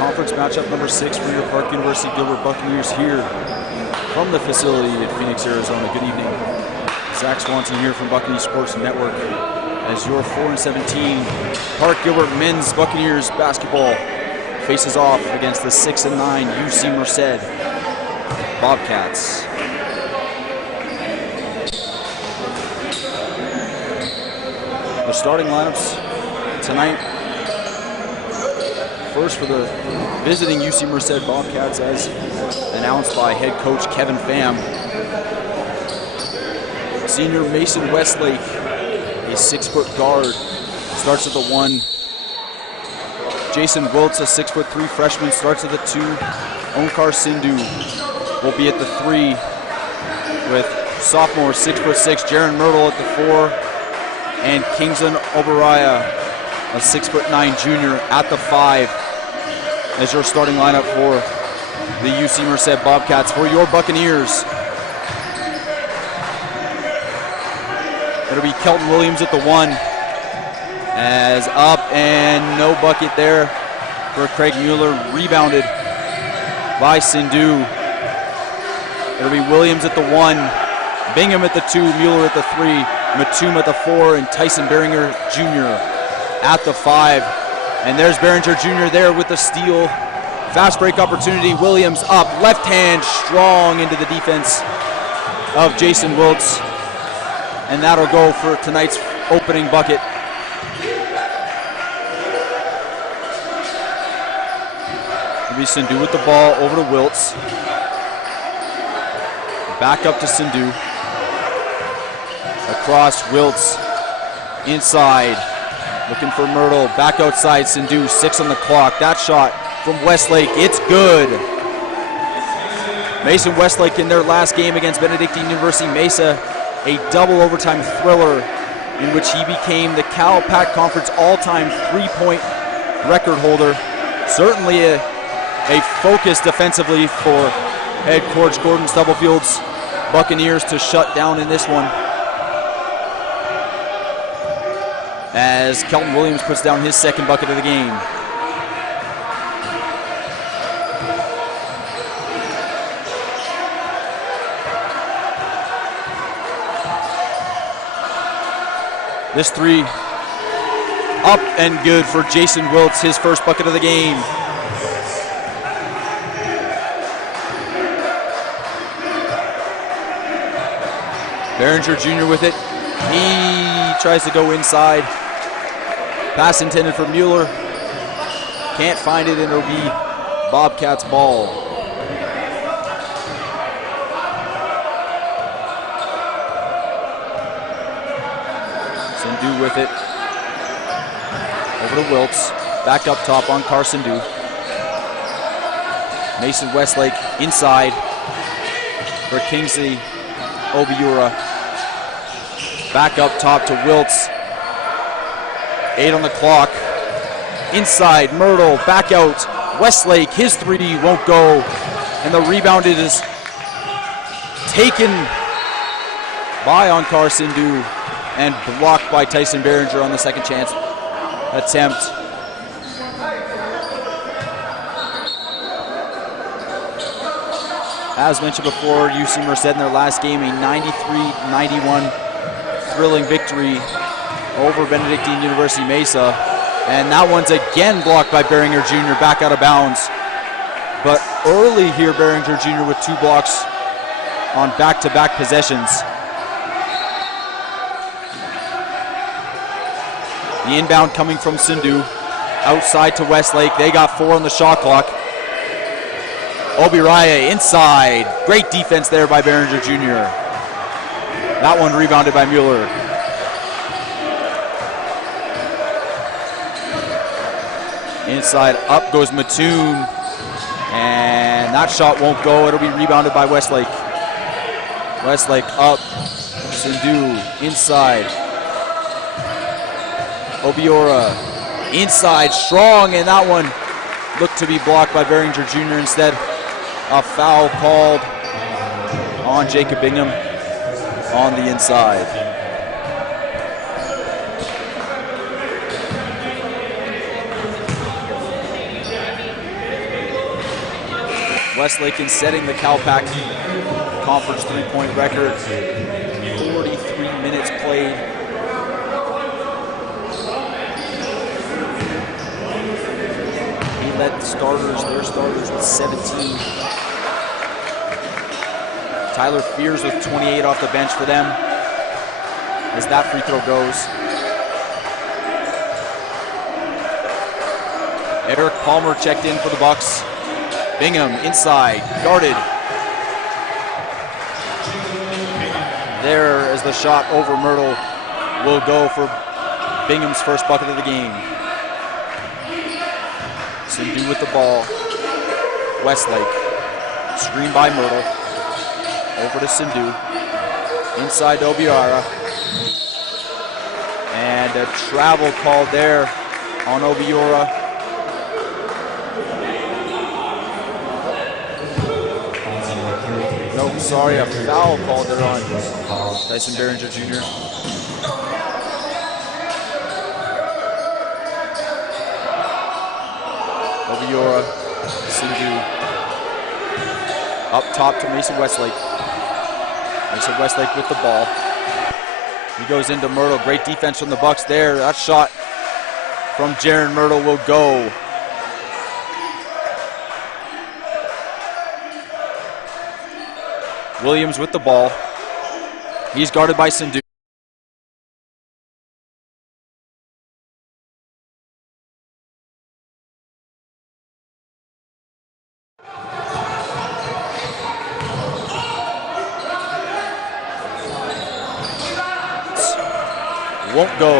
Conference matchup number 6 for your Park University Gilbert Buccaneers here from the facility in Phoenix, Arizona. Good evening. Zach Swanson here from Buccaneers Sports Network as your 4-17 Park Gilbert men's Buccaneers basketball faces off against the 6-9 UC Merced Bobcats. The starting lineups tonight. First for the visiting UC Merced Bobcats, as announced by head coach Kevin Pham. Senior Mason Westlake, a 6-foot guard, starts at the 1. Jason Wiltz, a 6'3" freshman, starts at the 2. Onkar Sindhu will be at the 3, with sophomore 6'6" Jaron Myrtle at the 4, and Kingsland Oberaya, a 6'9" junior, at the 5, as your starting lineup for the UC Merced Bobcats. For your Buccaneers, it'll be Kelton Williams at the 1, as up and no bucket there for Craig Mueller, rebounded by Sindhu. It'll be Williams at the 1, Bingham at the 2, Mueller at the 3, Matum at the 4, and Tyson Behringer Jr. at the 5. And there's Behringer Jr. there with the steal. Fast break opportunity. Williams up, left hand, strong into the defense of Jason Wiltz. And that'll go for tonight's opening bucket. It'll be Sindhu with the ball over to Wiltz. Back up to Sindhu. Across Wiltz, inside. Looking for Myrtle, back outside Sindhu, 6 on the clock. That shot from Westlake, it's good. Mason Westlake in their last game against Benedictine University Mesa, a double overtime thriller in which he became the Cal Pac Conference all-time 3-point record holder. Certainly a focus defensively for head coach Gordon Stubblefield's Buccaneers to shut down in this one, as Kelton Williams puts down his second bucket of the game. This 3 up and good for Jason Wiltz, his first bucket of the game. Behringer Jr. with it. He tries to go inside. Pass intended for Mueller. Can't find it, and it'll be Bobcats ball. Sindhu with it. Over to Wiltz. Back up top on Carson Dew. Mason Westlake inside for Kingsley Obiura. Back up top to Wiltz. 8 on the clock. Inside, Myrtle, back out. Westlake, his 3 won't go. And the rebound is taken by Onkar Sindhu. and blocked by Tyson Behringer on the second chance attempt. As mentioned before, UC Merced in their last game, a 93-91 thrilling victory over Benedictine University Mesa. And that one's again blocked by Behringer Jr. back out of bounds. But early here, Behringer Jr. with 2 blocks on back-to-back possessions. The inbound coming from Sindhu, outside to Westlake. They got 4 on the shot clock. Obiraya inside. Great defense there by Behringer Jr. That one rebounded by Mueller. Inside, up goes Mattoon. And that shot won't go. It'll be rebounded by Westlake. Westlake up. Sindhu inside. Obiora inside, strong, and that one looked to be blocked by Behringer Jr. instead. A foul called on Jacob Bingham on the inside. Westlake is setting the Cal Pac Conference three-point record. 43 minutes played. He led their starters with 17. Tyler Fears with 28 off the bench for them as that free throw goes. Eric Palmer checked in for the Bucks. Bingham inside, guarded. There as the shot over Myrtle will go for Bingham's first bucket of the game. Sindhu with the ball. Westlake, screen by Myrtle. Over to Sindhu. Inside to Obiara. And a travel called there on Obiora. No, sorry, a foul called there on Tyson Behringer Jr. Obiora, Sindhu. Up top to Mason Westlake. Mason Westlake with the ball. He goes into Myrtle. Great defense from the Bucks there. That shot from Jaron Myrtle will go. Williams with the ball. He's guarded by Sindhu. Won't go.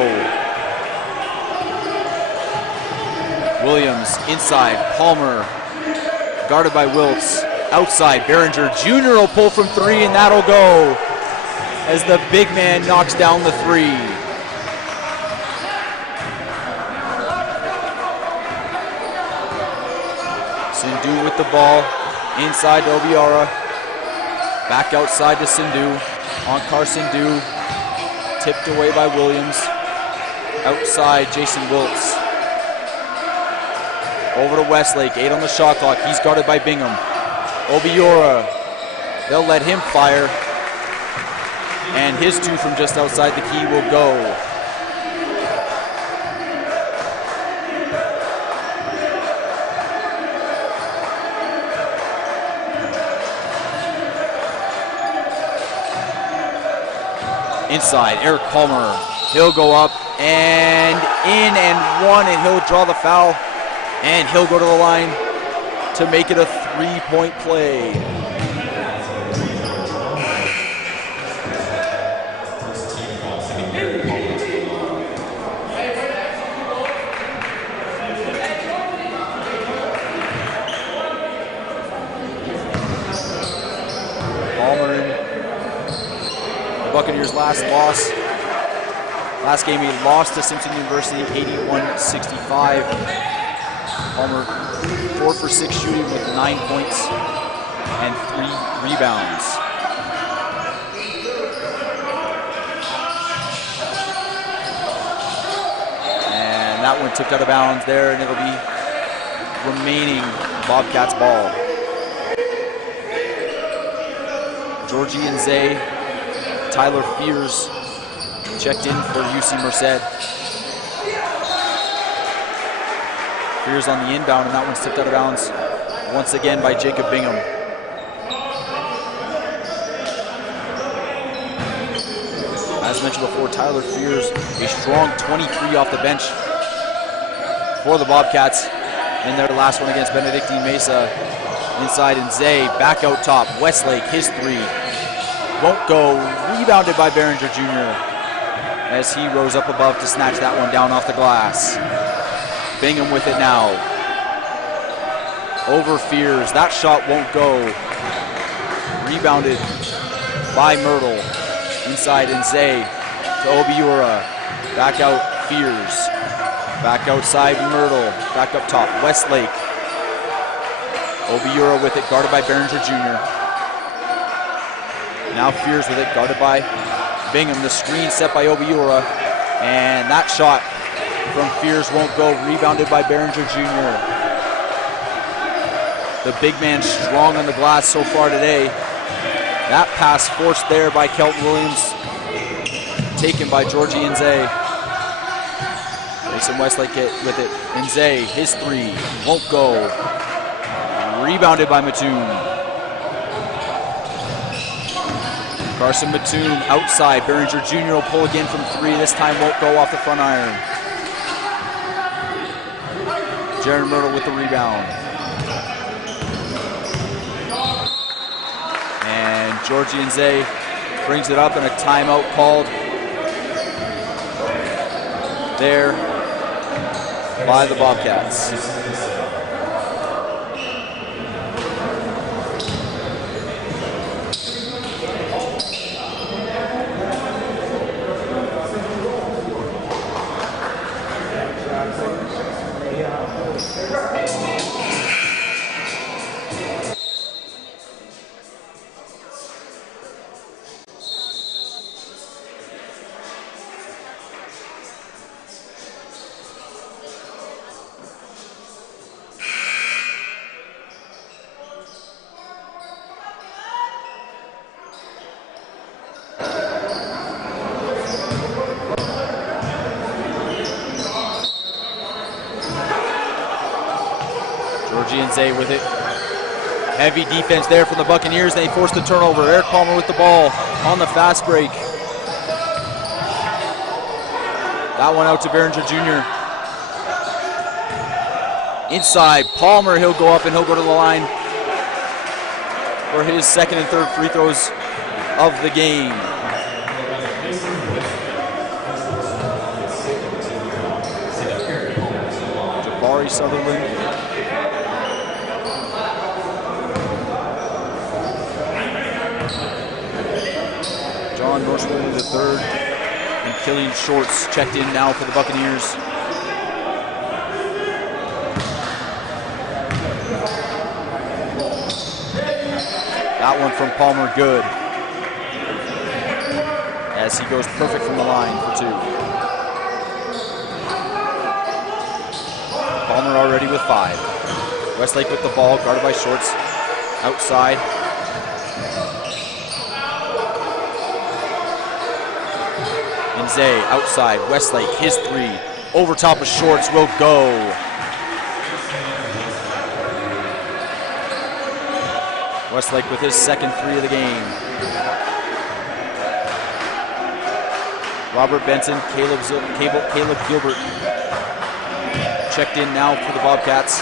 Williams inside. Palmer guarded by Wiltz. Outside, Behringer Jr. will pull from 3, and that'll go as the big man knocks down the 3. Sindhu with the ball, inside to Obiara. Back outside to Sindhu. On Carson Sindhu, tipped away by Williams. Outside, Jason Wiltz. Over to Westlake, 8 on the shot clock. He's guarded by Bingham. Obiora, they'll let him fire. And his 2 from just outside the key will go. Inside, Eric Palmer. He'll go up and in and one, and he'll draw the foul. And he'll go to the line to make it a 3-point play. Palmer in the Buccaneers' last loss. Last game he lost to Simpson University 81-65. Palmer 4 for 6 shooting with 9 points and 3 rebounds. that one tipped out of bounds there, and it'll be remaining Bobcats ball. Georgie and Zay, Tyler Fears checked in for UC Merced. Fears on the inbound, and that one's tipped out of bounds once again by Jacob Bingham. As mentioned before, Tyler Fears, a strong 23 off the bench for the Bobcats in their last one against Benedictine Mesa. Inside, and Zay back out top. Westlake, his three won't go. Rebounded by Behringer Jr. as he rose up above to snatch that one down off the glass. Bingham with it now. Over Fears. That shot won't go. Rebounded by Myrtle. Inside, and Zay to Obiura. Back out Fears. Back outside Myrtle. Back up top. Westlake. Obiura with it, guarded by Behringer Jr. Now Fears with it, guarded by Bingham. The screen set by Obiura. And that shot from Fears won't go. Rebounded by Behringer Jr. The big man strong on the glass so far today. That pass forced there by Kelton Williams. Taken by Georgie and Zay. Mason Westlake with it. And Zay, his three, won't go. Rebounded by Mattoon. Carson Mattoon outside. Behringer Jr. will pull again from three. This time won't go off the front iron. Jaron Myrtle with the rebound. And Georgie and Zay brings it up, and a timeout called there by the Bobcats. Zay with it. Heavy defense there from the Buccaneers. They forced the turnover. Eric Palmer with the ball on the fast break. That one out to Behringer Jr. Inside, Palmer, he'll go up and he'll go to the line for his second and third free throws of the game. Jabari Sutherland. John Norsworthy the third, and Killian Shorts checked in now for the Buccaneers. That one from Palmer, good. As he goes perfect from the line for two. Palmer already with five. Westlake with the ball, guarded by Shorts. Outside. Zay outside. Westlake, his three. Over top of Shorts, will go. Westlake with his second three of the game. Robert Benson, Caleb Gilbert checked in now for the Bobcats.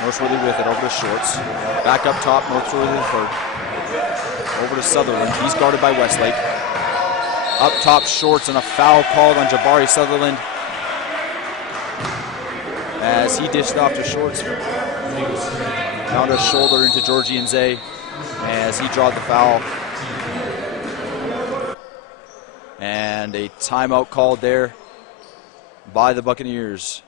Norsworthy with it over to Shorts. Back up top, Norsworthy the third. Over to Sutherland. He's guarded by Westlake. Up top, Shorts, and a foul called on Jabari Sutherland as he dished off to Shorts. Found a shoulder into Georgie and Zay as he drawed the foul. And a timeout called there by the Buccaneers.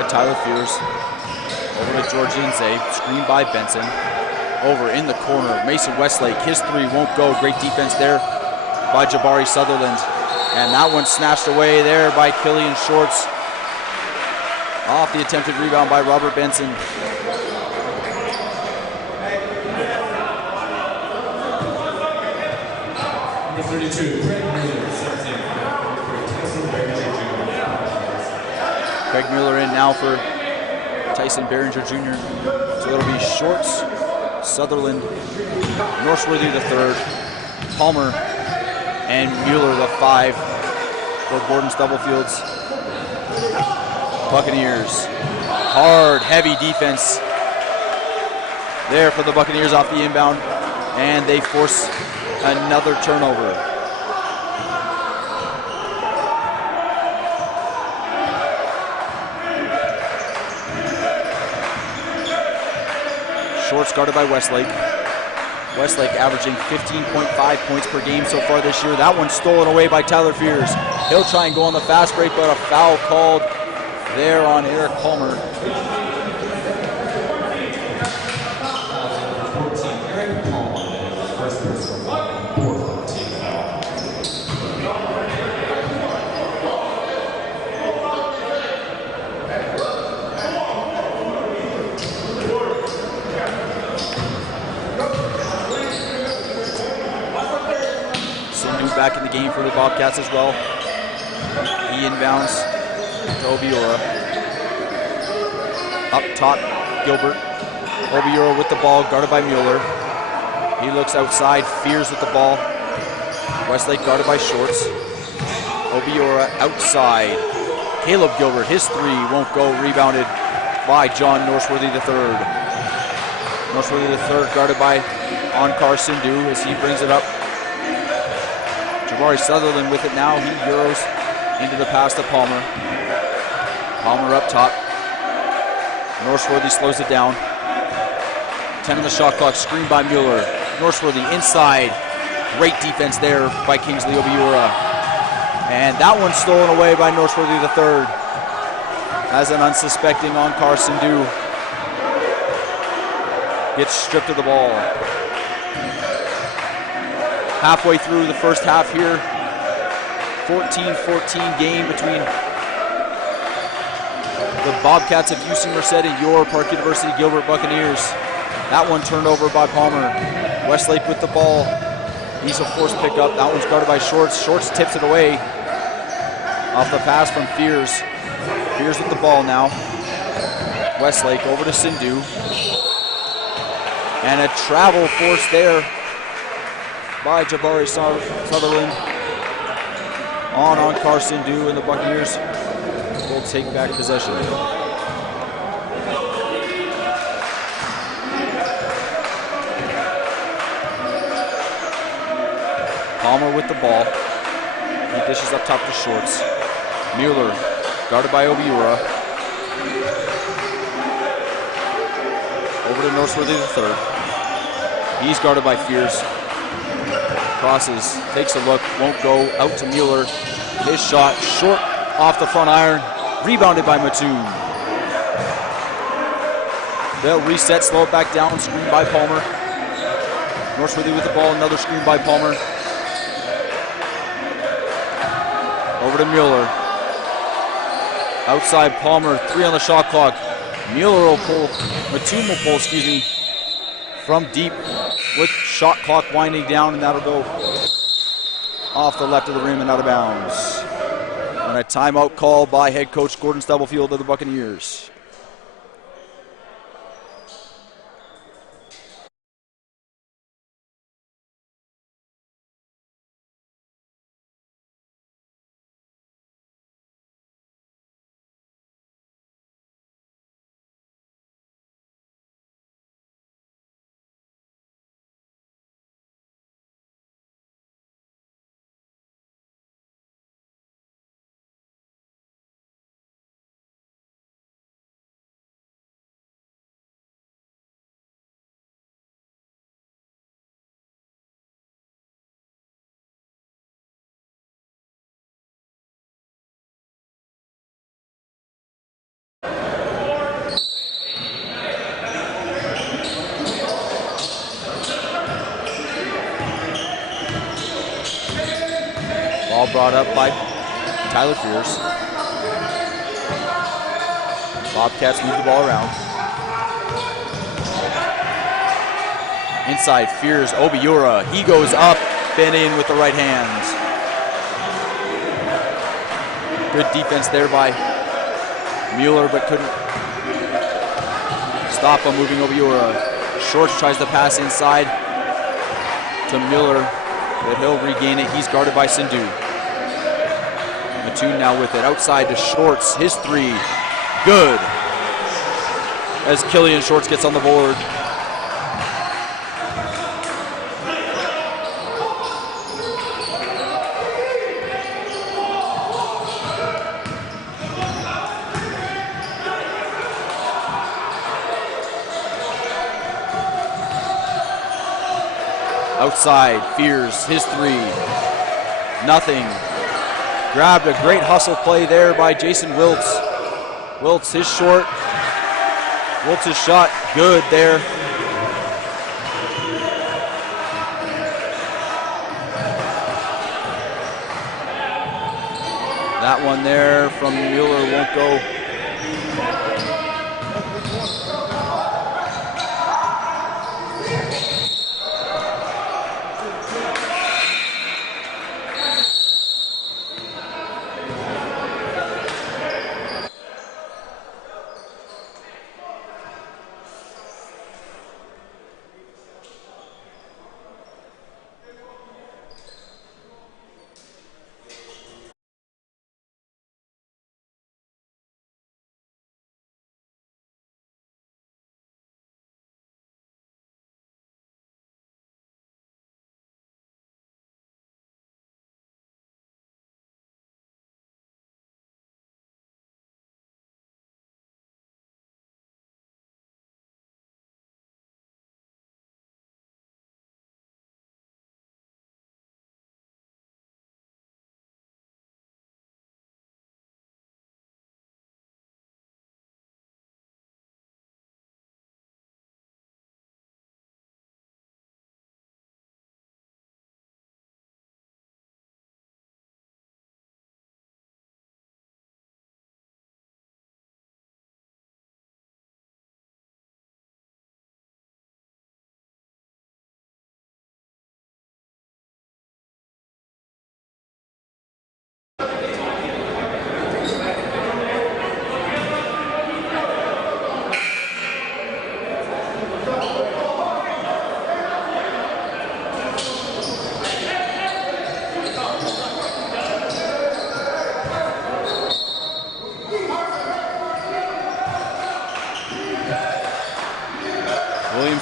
by Tyler Fears. Over to Georgianze, screen by Benson. Over in the corner, Mason Westlake, his three won't go. Great defense there by Jabari Sutherland. And that one snatched away there by Killian Shorts. Off the attempted rebound by Robert Benson. Number 32, Craig Mueller in now for Tyson Behringer Jr. So it'll be Shorts, Sutherland, Northworthy the third, Palmer, and Mueller the five for Gordon Stubblefields Buccaneers. Hard, heavy defense there for the Buccaneers off the inbound, and they force another turnover. Shorts guarded by Westlake. Westlake averaging 15.5 points per game so far this year. That one's stolen away by Tyler Fears. He'll try and go on the fast break, but a foul called there on Eric Palmer. Back in the game for the Bobcats as well. He inbounds to Obiora. Up top, Gilbert. Obiora with the ball, guarded by Mueller. He looks outside, Fears with the ball. Westlake guarded by Shorts. Obiora outside. Caleb Gilbert, his three won't go, rebounded by John Northworthy III. Northworthy III guarded by Onkar Sindhu as he brings it up. Jabari Sutherland with it now. He euros into the pass to Palmer. Palmer up top. Northworthy slows it down. 10 on the shot clock, screen by Mueller. Northworthy inside. Great defense there by Kingsley Obiora. And that one's stolen away by Northworthy III. As an unsuspecting Onkar Sindhu gets stripped of the ball. Halfway through the first half here. 14-14 game between the Bobcats of UC Merced and your Park University Gilbert Buccaneers. That one turned over by Palmer. Westlake with the ball. He's a forced pickup. That one's guarded by Shorts. Shorts tips it away off the pass from Fears. Fears with the ball now. Westlake over to Sindhu. And a travel force there by Jabari Sutherland on Onkar Sindhu, and the Buccaneers will take back possession. Palmer with the ball. He dishes up top to Shorts. Mueller guarded by Obiora. Over to Northworthy III. He's guarded by Fears. Crosses, takes a look, won't go, out to Mueller. His shot, short off the front iron, rebounded by Mattoon. They'll reset, slow it back down, screen by Palmer. Northworthy with the ball, another screen by Palmer. Over to Mueller. Outside Palmer, 3 on the shot clock. Mueller will pull, Mattoon will pull, from deep with shot clock winding down, and that'll go off the left of the rim and out of bounds. And a timeout call by head coach Gordon Stubblefield of the Buccaneers. brought up by Tyler Fears. Bobcats move the ball around. Inside, Fears, Obiura. He goes up and in with the right hand. Good defense there by Mueller, but couldn't stop him moving Obiura. Shorts tries to pass inside to Mueller, but he'll regain it. He's guarded by Sindhu. Mattoon now with it. Outside to Shorts. His three. Good. As Killian Shorts gets on the board. Outside, Fears, his three. Nothing. Grabbed a great hustle play there by Jason Wiltz. Wiltz, his short. Wiltz's shot, good there. That one there from Mueller won't go.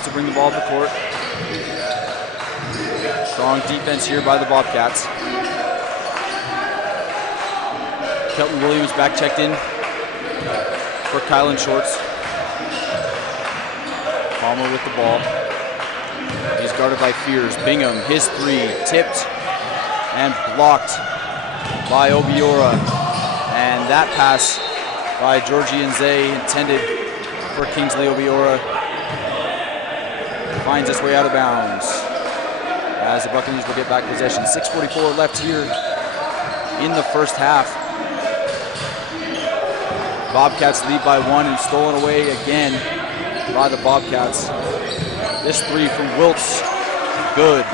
To bring the ball to the court. Strong defense here by the Bobcats. Kelton Williams back checked in for Kylan Shorts. Palmer with the ball. He's guarded by Fears. Bingham, his three, tipped and blocked by Obiora. And that pass by Georgian Zay intended for Kingsley Obiora finds its way out of bounds as the Buccaneers will get back possession. 6:44 left here in the first half. Bobcats lead by one and stolen away again by the Bobcats. This three from Wiltz, good.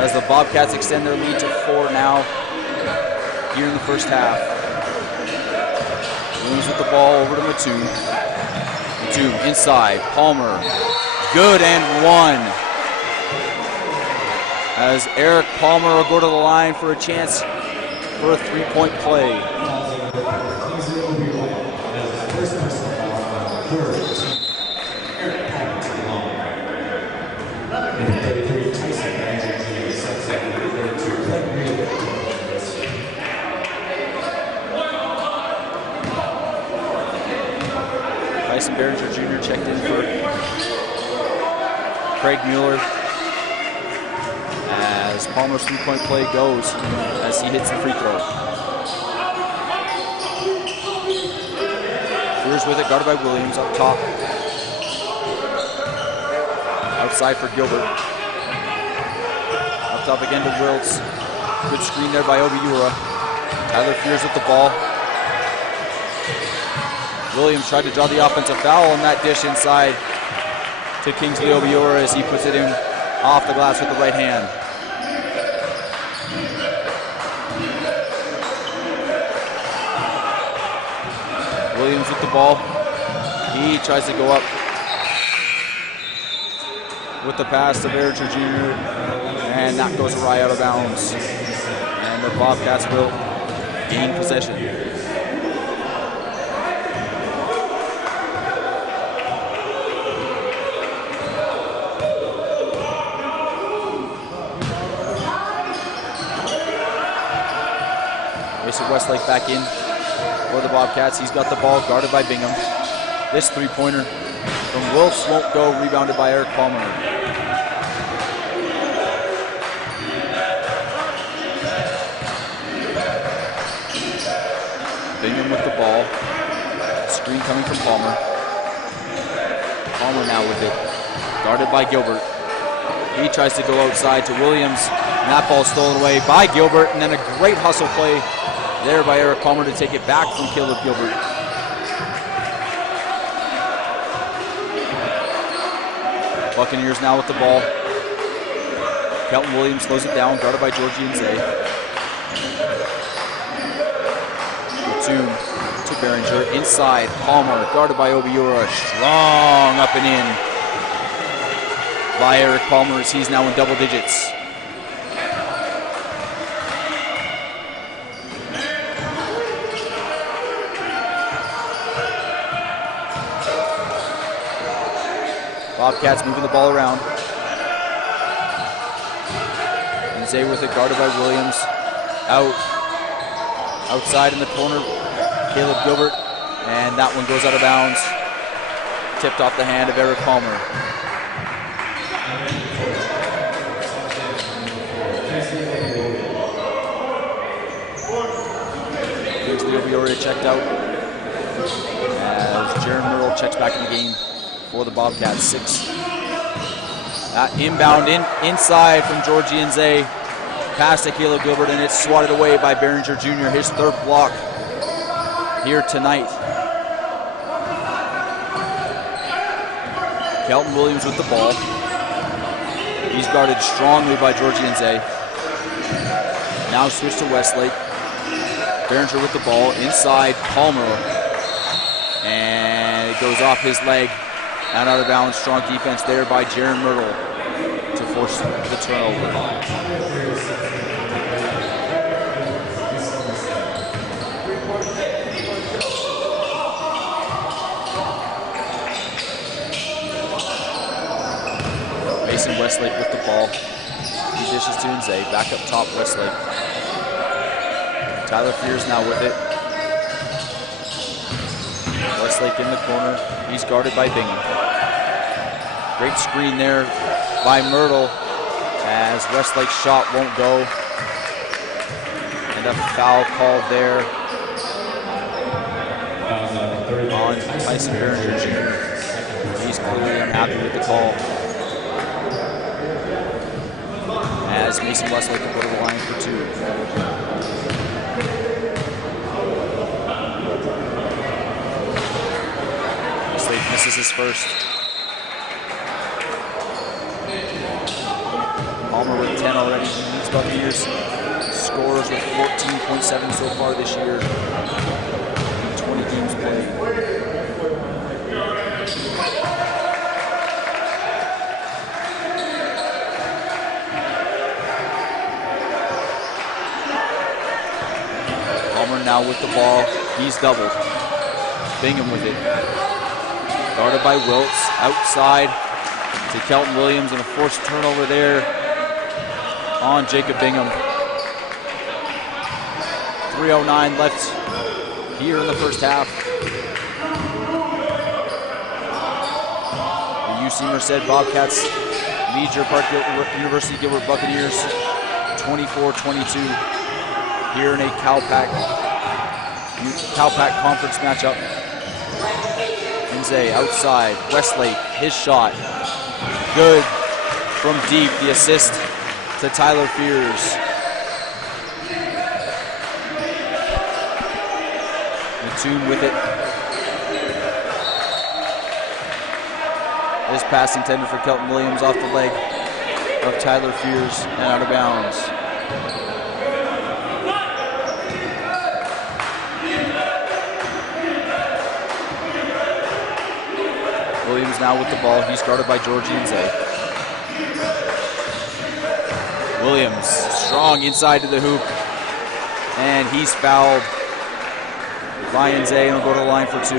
As the Bobcats extend their lead to 4 now here in the first half. Williams with the ball over to Mattoon. Mattoon inside, Palmer. Good and one. As Eric Palmer will go to the line for a chance for a three-point play. Tyson Behringer Jr. checked in for Craig Mueller as Palmer's three-point play goes as he hits the free throw. Fears with it, guarded by Williams up top. Outside for Gilbert. Up top again to Wiltz. Good screen there by Obiura. Tyler Fears with the ball. Williams tried to draw the offensive foul on that dish inside to Kingsley Obiura as he puts it in off the glass with the right hand. Williams with the ball. He tries to go up with the pass to Ariz Jr. and that goes right out of bounds. And the Bobcats will gain possession. Mason Westlake back in for the Bobcats. He's got the ball guarded by Bingham. This three-pointer from Wilkes won't go, rebounded by Eric Palmer. Bingham with the ball. Screen coming from Palmer. Palmer now with it. Guarded by Gilbert. He tries to go outside to Williams. And that ball stolen away by Gilbert. And then a great hustle play there by Eric Palmer to take it back from Caleb Gilbert. Buccaneers now with the ball. Kelton Williams slows it down, guarded by Georgian Zay. Platoon to Behringer. Inside, Palmer, guarded by Obiura. Strong up and in by Eric Palmer as he's now in double digits. Bobcats moving the ball around. And Zay with it, guarded by Williams. Outside in the corner, Caleb Gilbert. And that one goes out of bounds. Tipped off the hand of Eric Palmer. Kingsley Obiora checked out. As Jaron Merle checks back in the game for the Bobcats. 6. Inbound inside from Georgian Zay. Pass to Caleb Gilbert, and it's swatted away by Behringer Jr., his third block here tonight. Kelton Williams with the ball. He's guarded strongly by Georgian Zay. Now switch to Westlake. Behringer with the ball. Inside, Palmer. And it goes off his leg. And out of bounds. Strong defense there by Jaron Myrtle to force the turnover. Mason Westlake with the ball. He dishes to Nze. Back up top, Westlake. Tyler Fears now with it. Westlake in the corner. He's guarded by Bingham. Great screen there by Myrtle as Westlake's shot won't go. And a foul called there on Tyson Behringer Jr. He's clearly unhappy with the call. As Mason Westlake will go to the line for 2. Westlake misses his first. Palmer with 10 already. He leads Buccaneers. Scores with 14.7 so far this year. 20 games played. Palmer now with the ball. He's doubled. Bingham with it. Guarded by Wiltz. Outside to Kelton Williams, and a forced turnover there on Jacob Bingham. 3:09 left here in the first half. The UC Merced Bobcats lead your Park University Gilbert Buccaneers 24-22 here in a Cal Pac Conference matchup. Nze outside, Westlake, his shot, good from deep, the assist to Tyler Fears. Mattoon with it. This pass intended for Kelton Williams off the leg of Tyler Fears and out of bounds. Williams now with the ball. He's guarded by Georgie and Zay. Williams strong inside to the hoop. And he's fouled. Ryan Zay will go to the line for two.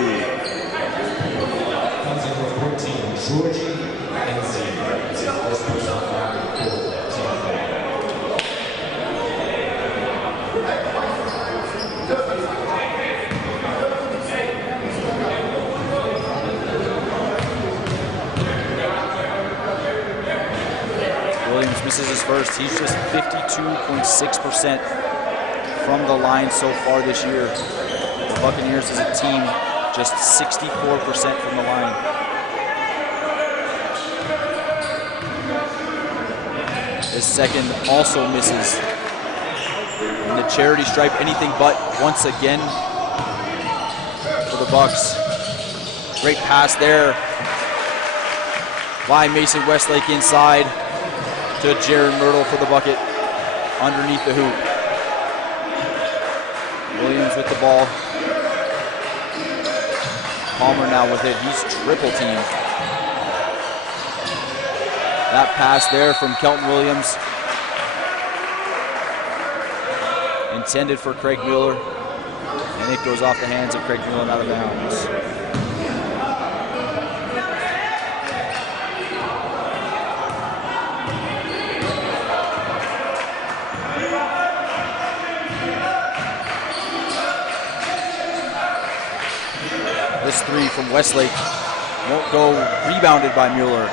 Williams misses his first. He's just 52.6% from the line so far this year. The Buccaneers as a team, just 64% from the line. His second also misses. And the charity stripe, anything but once again for the Bucks. Great pass there by Mason Westlake inside to Jaron Myrtle for the bucket underneath the hoop. Williams with the ball. Palmer now with it. He's triple teamed. That pass there from Kelton Williams. Intended for Craig Mueller. And it goes off the hands of Craig Mueller and out of bounds. This three from Westlake won't go, rebounded by Mueller.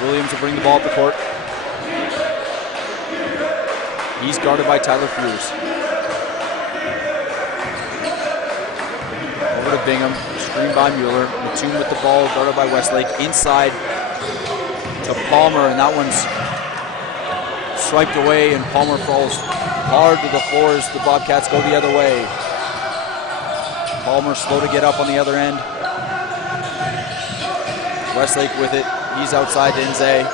Williams will bring the ball up the court. He's guarded by Tyler Fears. Over to Bingham, screened by Mueller. Mattoon with the ball, guarded by Westlake. Inside to Palmer, and that one's swiped away, and Palmer falls hard to the floor as the Bobcats go the other way. Palmer slow to get up on the other end. Westlake with it. He's outside to Nze.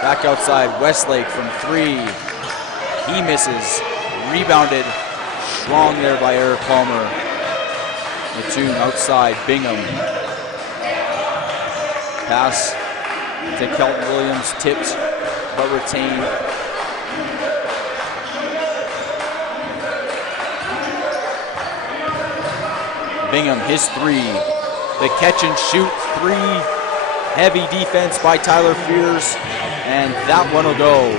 Back outside. Westlake from three. He misses. Rebounded. Strong there by Eric Palmer. Mattoon outside. Bingham. Pass to Kelton Williams. Tipped but retained. Bingham, his three. The catch and shoot three. Heavy defense by Tyler Fears, and that one will go.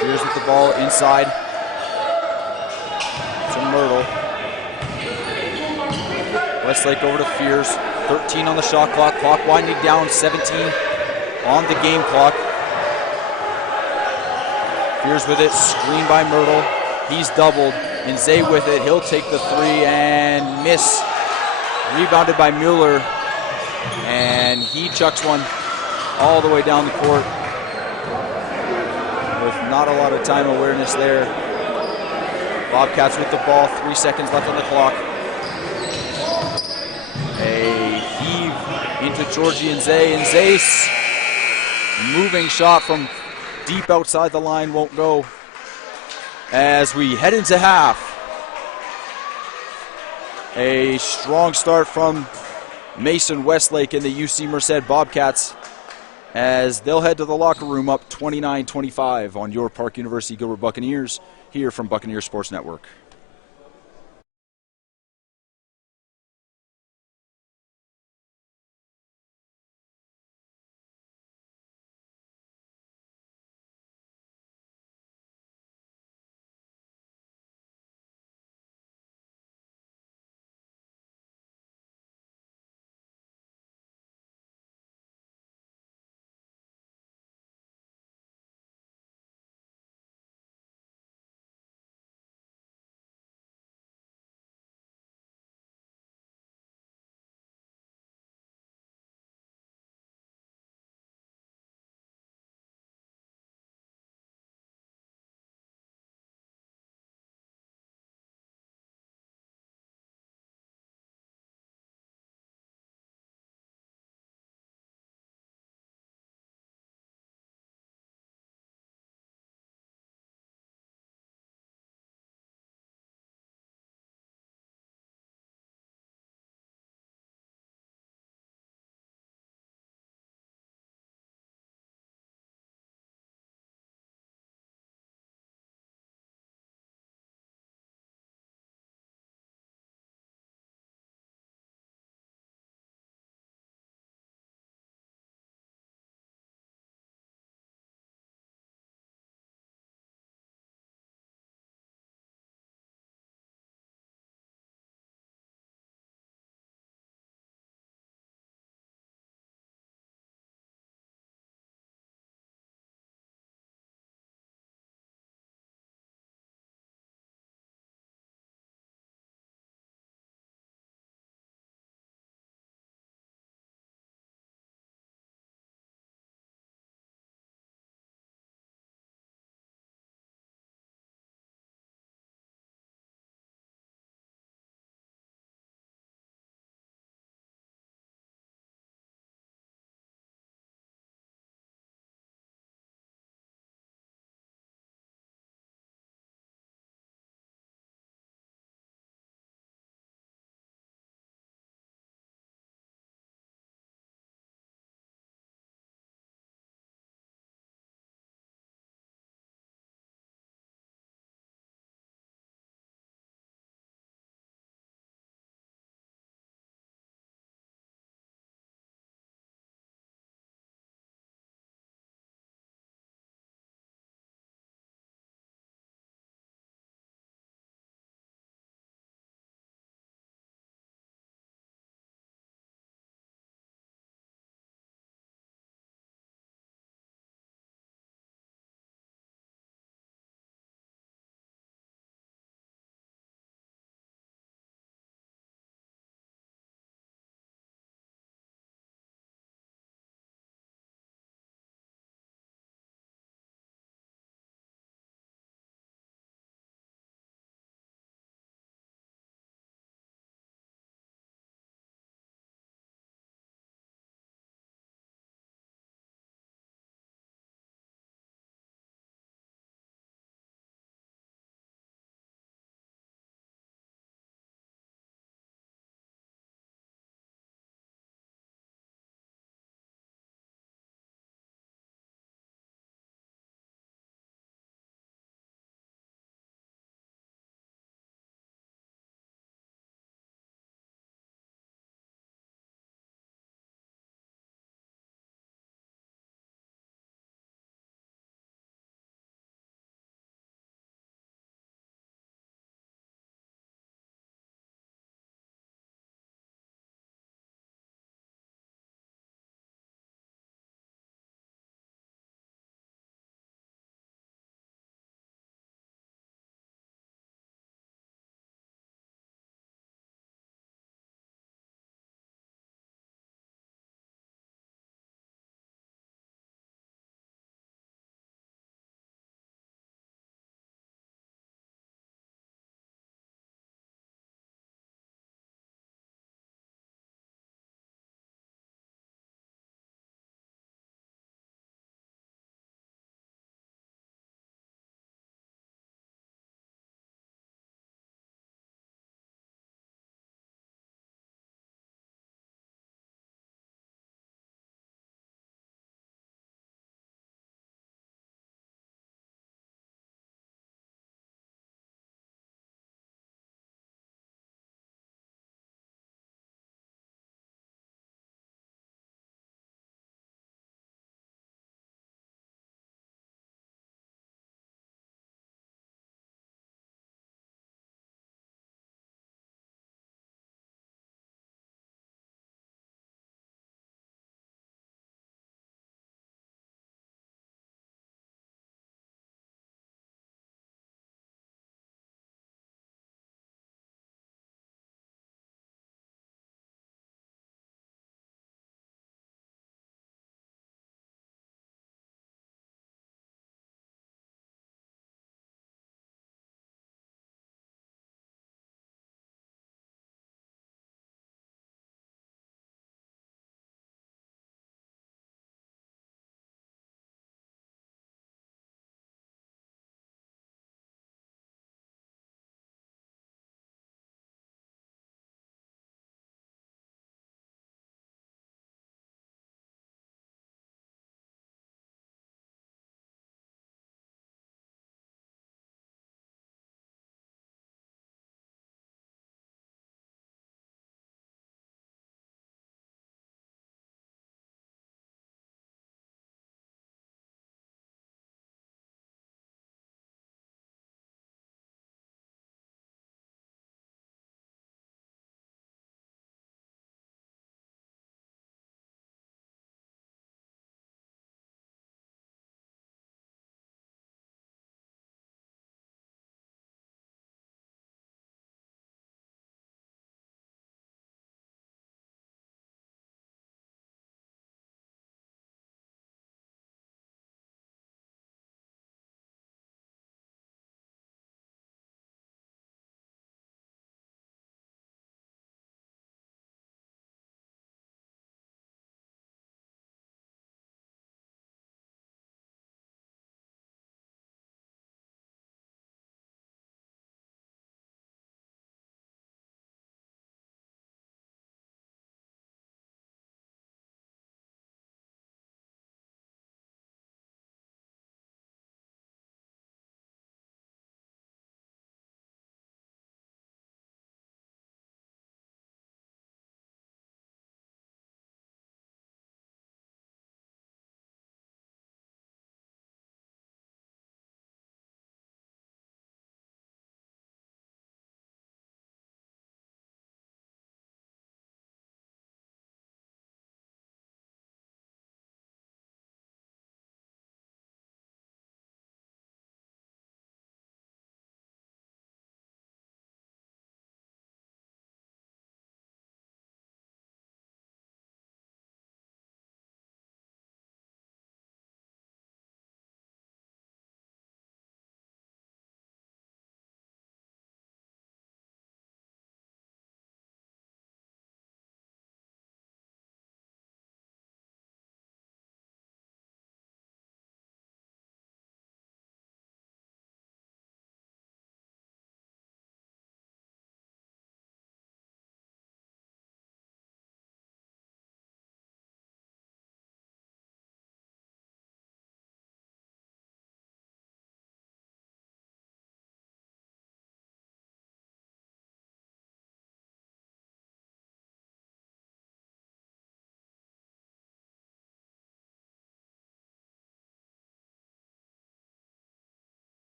Fears with the ball inside to Myrtle. Westlake over to Fears. 13 on the shot clock. Clock winding down. 17 on the game clock. Fears with it, screened by Myrtle. He's doubled. And Zay with it. He'll take the three and miss. Rebounded by Mueller. And he chucks one all the way down the court with not a lot of time awareness there. Bobcats with the ball. 3 seconds left on the clock. A heave into Georgie and Zay. And Zay's moving shot from deep outside the line won't go. As we head into half. A strong start from Mason Westlake and the UC Merced Bobcats as they'll head to the locker room up 29-25 on your Park University Gilbert Buccaneers here from Buccaneer Sports Network.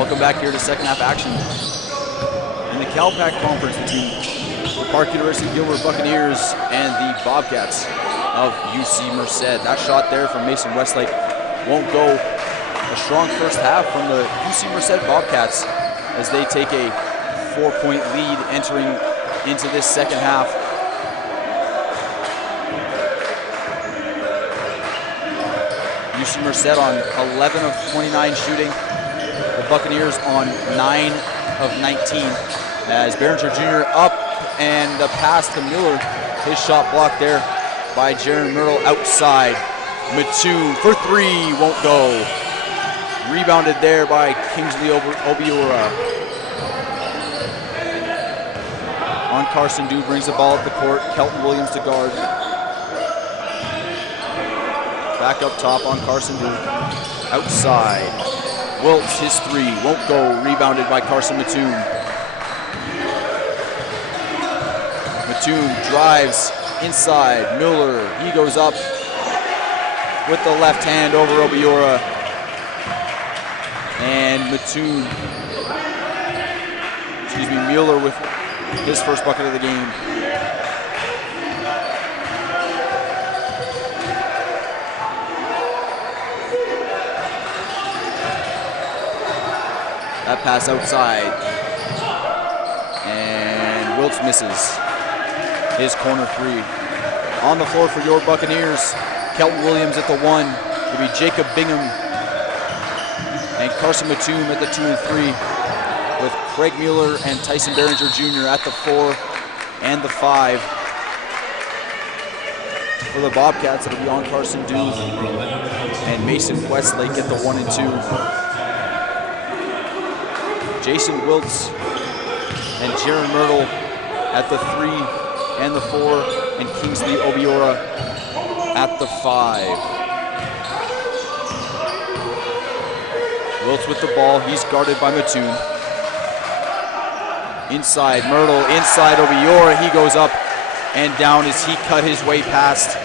Welcome back here to second half action. In the Cal Pac Conference between the Park University Gilbert Buccaneers and the Bobcats of UC Merced. That shot there from Mason Westlake won't go. A strong first half from the UC Merced Bobcats as they take a 4-point lead entering into this second half. UC Merced on 11 of 29 shooting. The Buccaneers on 9 of 19. As Behringer Jr. up and the pass to Mueller. His shot blocked there by Jaron Myrtle outside. Mattoon for three, won't go. Rebounded there by Kingsley Obiora. On Carson Dew, brings the ball up the court. Kelton Williams to guard. Back up top on Carson Dew. Outside. Wiltz, his three, won't go. Rebounded by Carson Mattoon. Mattoon drives inside. Mueller, he goes up with the left hand over Obiora. And Mattoon, Mueller with his first bucket of the game. That pass outside. And Wiltz misses his corner three. On the floor for your Buccaneers, Kelton Williams at the 1. It'll be Jacob Bingham and Carson Mattoon at the 2 and 3, with Craig Mueller and Tyson Behringer Jr. at the 4 and the 5. For the Bobcats, it'll be on Carson Dew and Mason Westlake at the 1 and 2. Jason Wiltz and Jaron Myrtle at the 3 and the 4, and Kingsley Obiora at the 5. Wiltz with the ball, he's guarded by Mattoon. Inside Myrtle, inside Obiora, he goes up and down as he cut his way past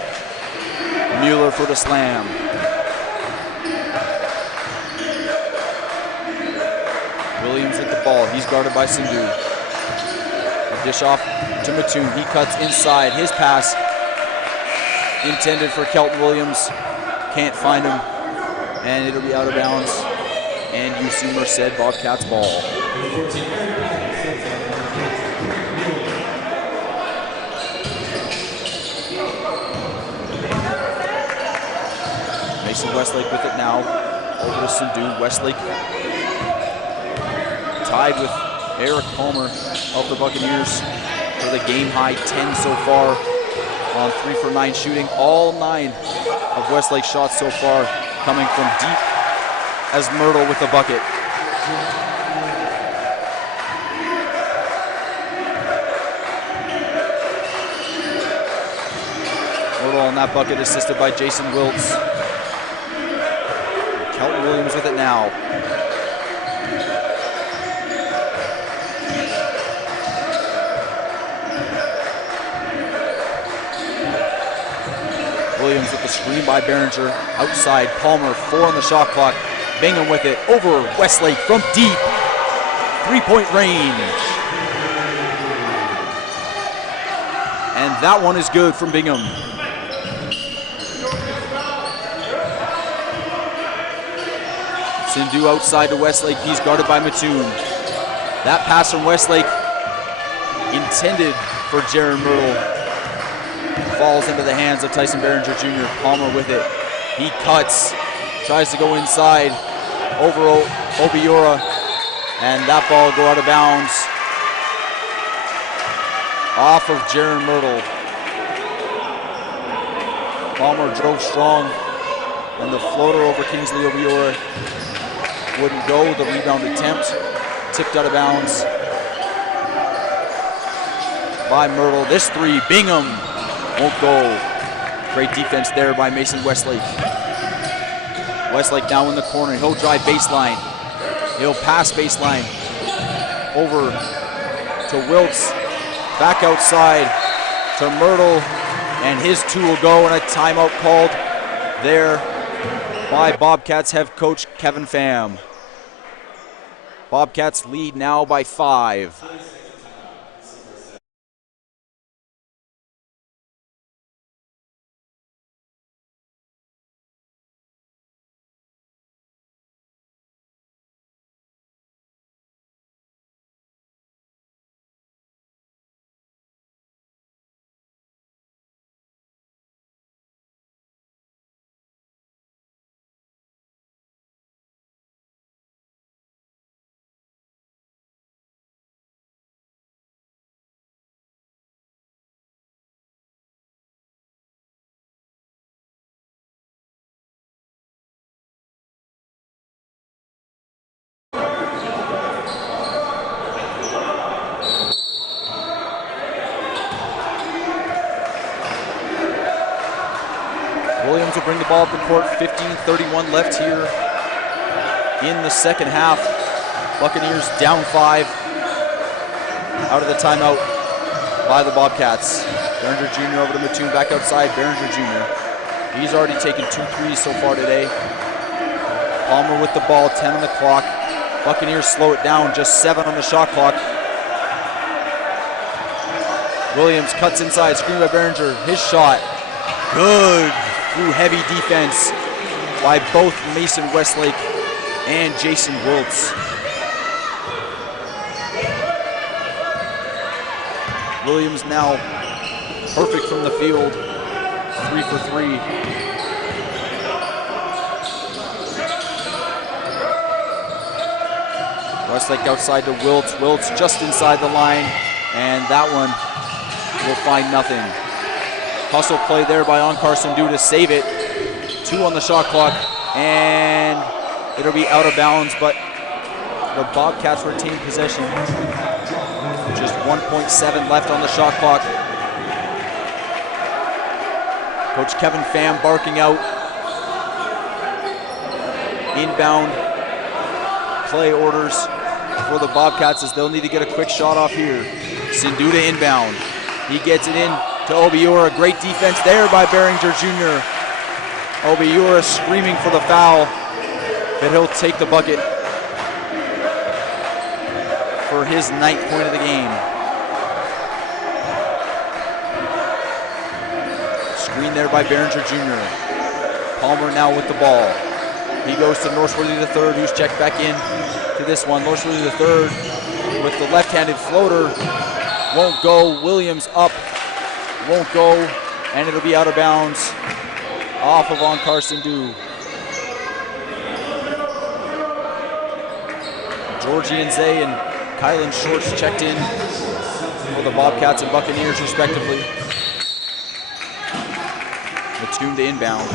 Mueller for the slam. Williams with the ball, he's guarded by Sindhu. A dish off to Mattoon, he cuts inside, his pass intended for Kelton Williams, can't find him, and it'll be out of bounds. And UC Merced Bobcats ball. Mason Westlake with it now. Over to Sindhu. Westlake tied with Eric Palmer of the Buccaneers for the game high 10 so far on 3 for 9 shooting. All 9 of Westlake's shots so far coming from deep, as Myrtle with the bucket. Myrtle on that bucket, assisted by Jason Wiltz. Kelton Williams with it now. Williams with the screen by Behringer. Outside, Palmer, 4 on the shot clock. Bingham with it over Westlake from deep. 3-point range. And that one is good from Bingham. Sindhu outside to Westlake. He's guarded by Mattoon. That pass from Westlake intended for Jaron Myrtle falls into the hands of Tyson Behringer Jr. Palmer with it. He cuts, tries to go inside over Obiora, and that ball will go out of bounds off of Jaron Myrtle. Palmer drove strong, and the floater over Kingsley Obiora wouldn't go. The rebound attempt tipped out of bounds by Myrtle. This three, Bingham, won't go. Great defense there by Mason Westlake. Westlake now in the corner. He'll drive baseline. He'll pass baseline over to Wiltz. Back outside to Myrtle, and his 2 will go, and a timeout called there by Bobcats head coach Kevin Pham. Bobcats lead now by 5. Williams will bring the ball up the court. 15:31 left here in the second half. Buccaneers down 5. Out of the timeout by the Bobcats. Behringer Jr. over to Mattoon, back outside. Behringer Jr. He's already taken 2 threes so far today. Palmer with the ball, 10 on the clock. Buccaneers slow it down, just 7 on the shot clock. Williams cuts inside, screen by Behringer. His shot, good. Through heavy defense by both Mason Westlake and Jason Wiltz. Williams now perfect from the field, 3 for 3. Westlake outside to Wiltz. Wiltz just inside the line, and that one will find nothing. Hustle play there by Ankar Sindhu to save it. 2 on the shot clock, and it'll be out of bounds, but the Bobcats retain possession. Just 1.7 left on the shot clock. Coach Kevin Pham barking out. Inbound play orders for the Bobcats as they'll need to get a quick shot off here. Sindhu to inbound. He gets it in to Obiora. Great defense there by Behringer Jr. Obiora screaming for the foul, but he'll take the bucket for his 9th point of the game. Screen there by Behringer Jr. Palmer now with the ball. He goes to Northworthy III, who's checked back in to this one. Northworthy III with the left-handed floater. Won't go. Williams up. Won't go. And it'll be out of bounds off of Ankar Sindhu. Georgie Nze and Kylan Shorts checked in for the Bobcats and Buccaneers respectively. Mattoon to inbound.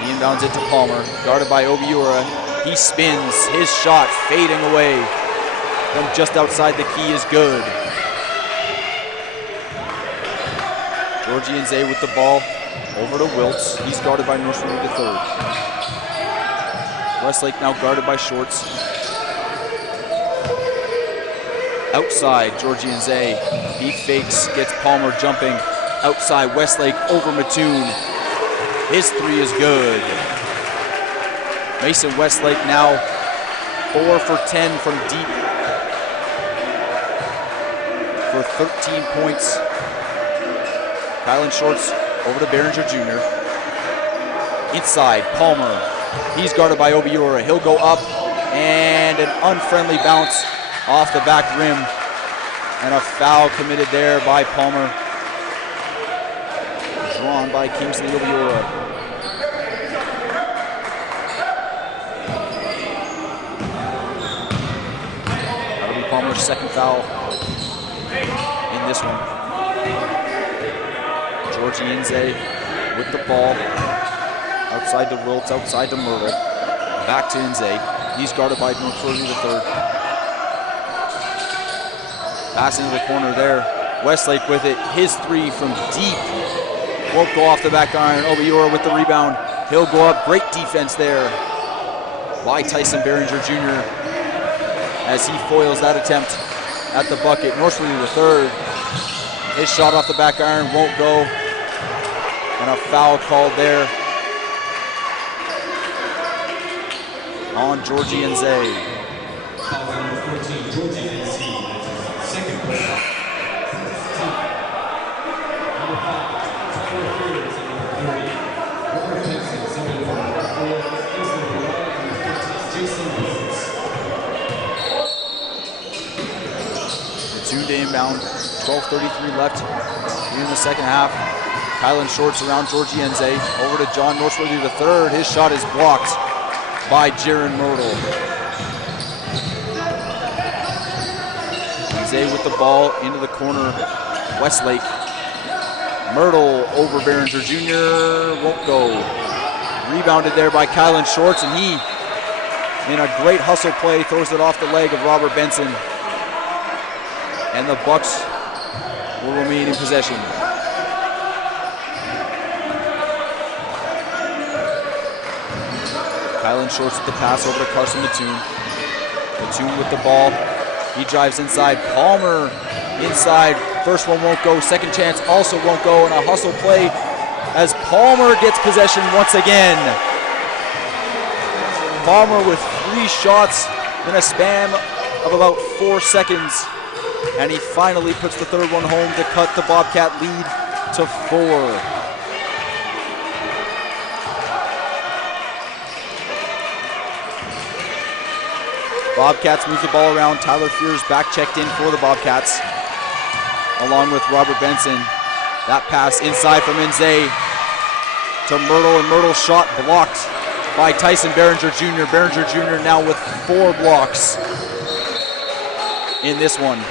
He inbounds it to Palmer, guarded by Obiora. He spins, his shot fading away from just outside the key is good. Georgie Nze with the ball over to Wiltz. He's guarded by Northworthy III. Westlake now guarded by Shorts. Outside, Georgie Nze. He fakes, gets Palmer jumping. Outside, Westlake over Mattoon. His 3 is good. Mason Westlake now 4 for 10 from deep for 13 points. Kylan Shorts over to Behringer Jr. Inside, Palmer. He's guarded by Obiora. He'll go up, and an unfriendly bounce off the back rim. And a foul committed there by Palmer. Drawn by Kingsley Obiora. That'll be Palmer's 2nd foul in this one. Georgie Nze with the ball. Outside to Wiltz, outside to Myrtle. Back to Nze. He's guarded by Northworthy III. Pass into the corner there. Westlake with it. His 3 from deep. Won't go off the back iron. Obiora with the rebound. He'll go up. Great defense there by Tyson Behringer Jr. as he foils that attempt at the bucket. Northworthy III. His shot off the back iron won't go. And a foul called there on Georgie and Zay. Foul number 14, Georgie and Z. Second quarter. Number 5, Tyler Fears, and number 30. Robert Benson, subbing for number 4. Isla Barada, and number 15, Jason Woods. Platoon to inbound. 12:33 left here in the second half. Kylan Shorts around Georgie Enze. Over to John Northworthy III. His shot is blocked by Jaron Myrtle. Enze with the ball into the corner. Westlake. Myrtle over Behringer Jr. Won't go. Rebounded there by Kylan Shorts, and he, in a great hustle play, throws it off the leg of Robert Benson. And the Bucks will remain in possession. Kylan Shorts with the pass over to Carson Mattoon. Mattoon with the ball. He drives inside. Palmer inside. First one won't go. Second chance also won't go. And a hustle play as Palmer gets possession once again. Palmer with 3 shots in a span of about 4 seconds. And he finally puts the third one home to cut the Bobcat lead to 4. Bobcats move the ball around. Tyler Fears back checked in for the Bobcats, along with Robert Benson. That pass inside from Enze to Myrtle, and Myrtle's shot blocked by Tyson Behringer Jr. Behringer Jr. now with 4 blocks in this one.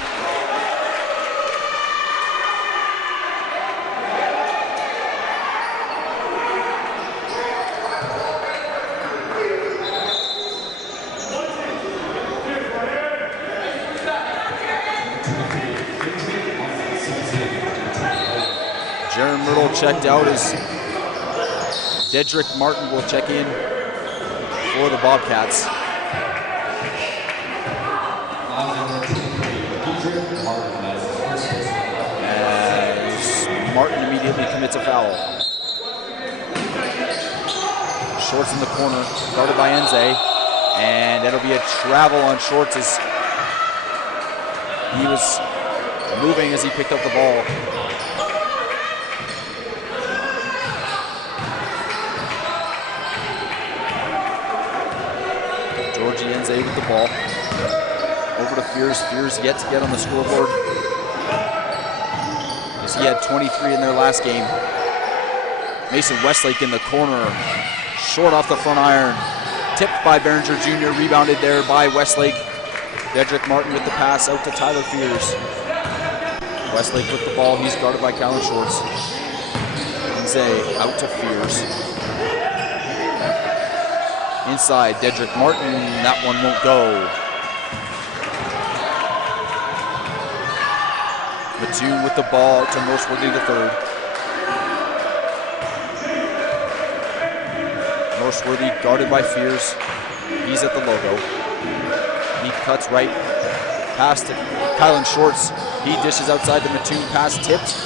Jaron Myrtle checked out as Dedrick Martin will check in for the Bobcats. As Martin immediately commits a foul. Shorts in the corner, guarded by Enze, and that'll be a travel on Shorts as he was moving as he picked up the ball. Georgie Enze with the ball. Over to Fears. Fears yet to get on the scoreboard, as he had 23 in their last game. Mason Westlake in the corner. Short off the front iron. Tipped by Behringer Jr. Rebounded there by Westlake. Dedrick Martin with the pass out to Tyler Fears. Westlake with the ball. He's guarded by Kylan Shorts. Enze out to Fears. Inside, Dedrick Martin, that one won't go. Mattoon with the ball to Northworthy III. Northworthy guarded by Fears. He's at the logo. He cuts right past to Kylan Shorts. He dishes outside the Mattoon pass, tipped.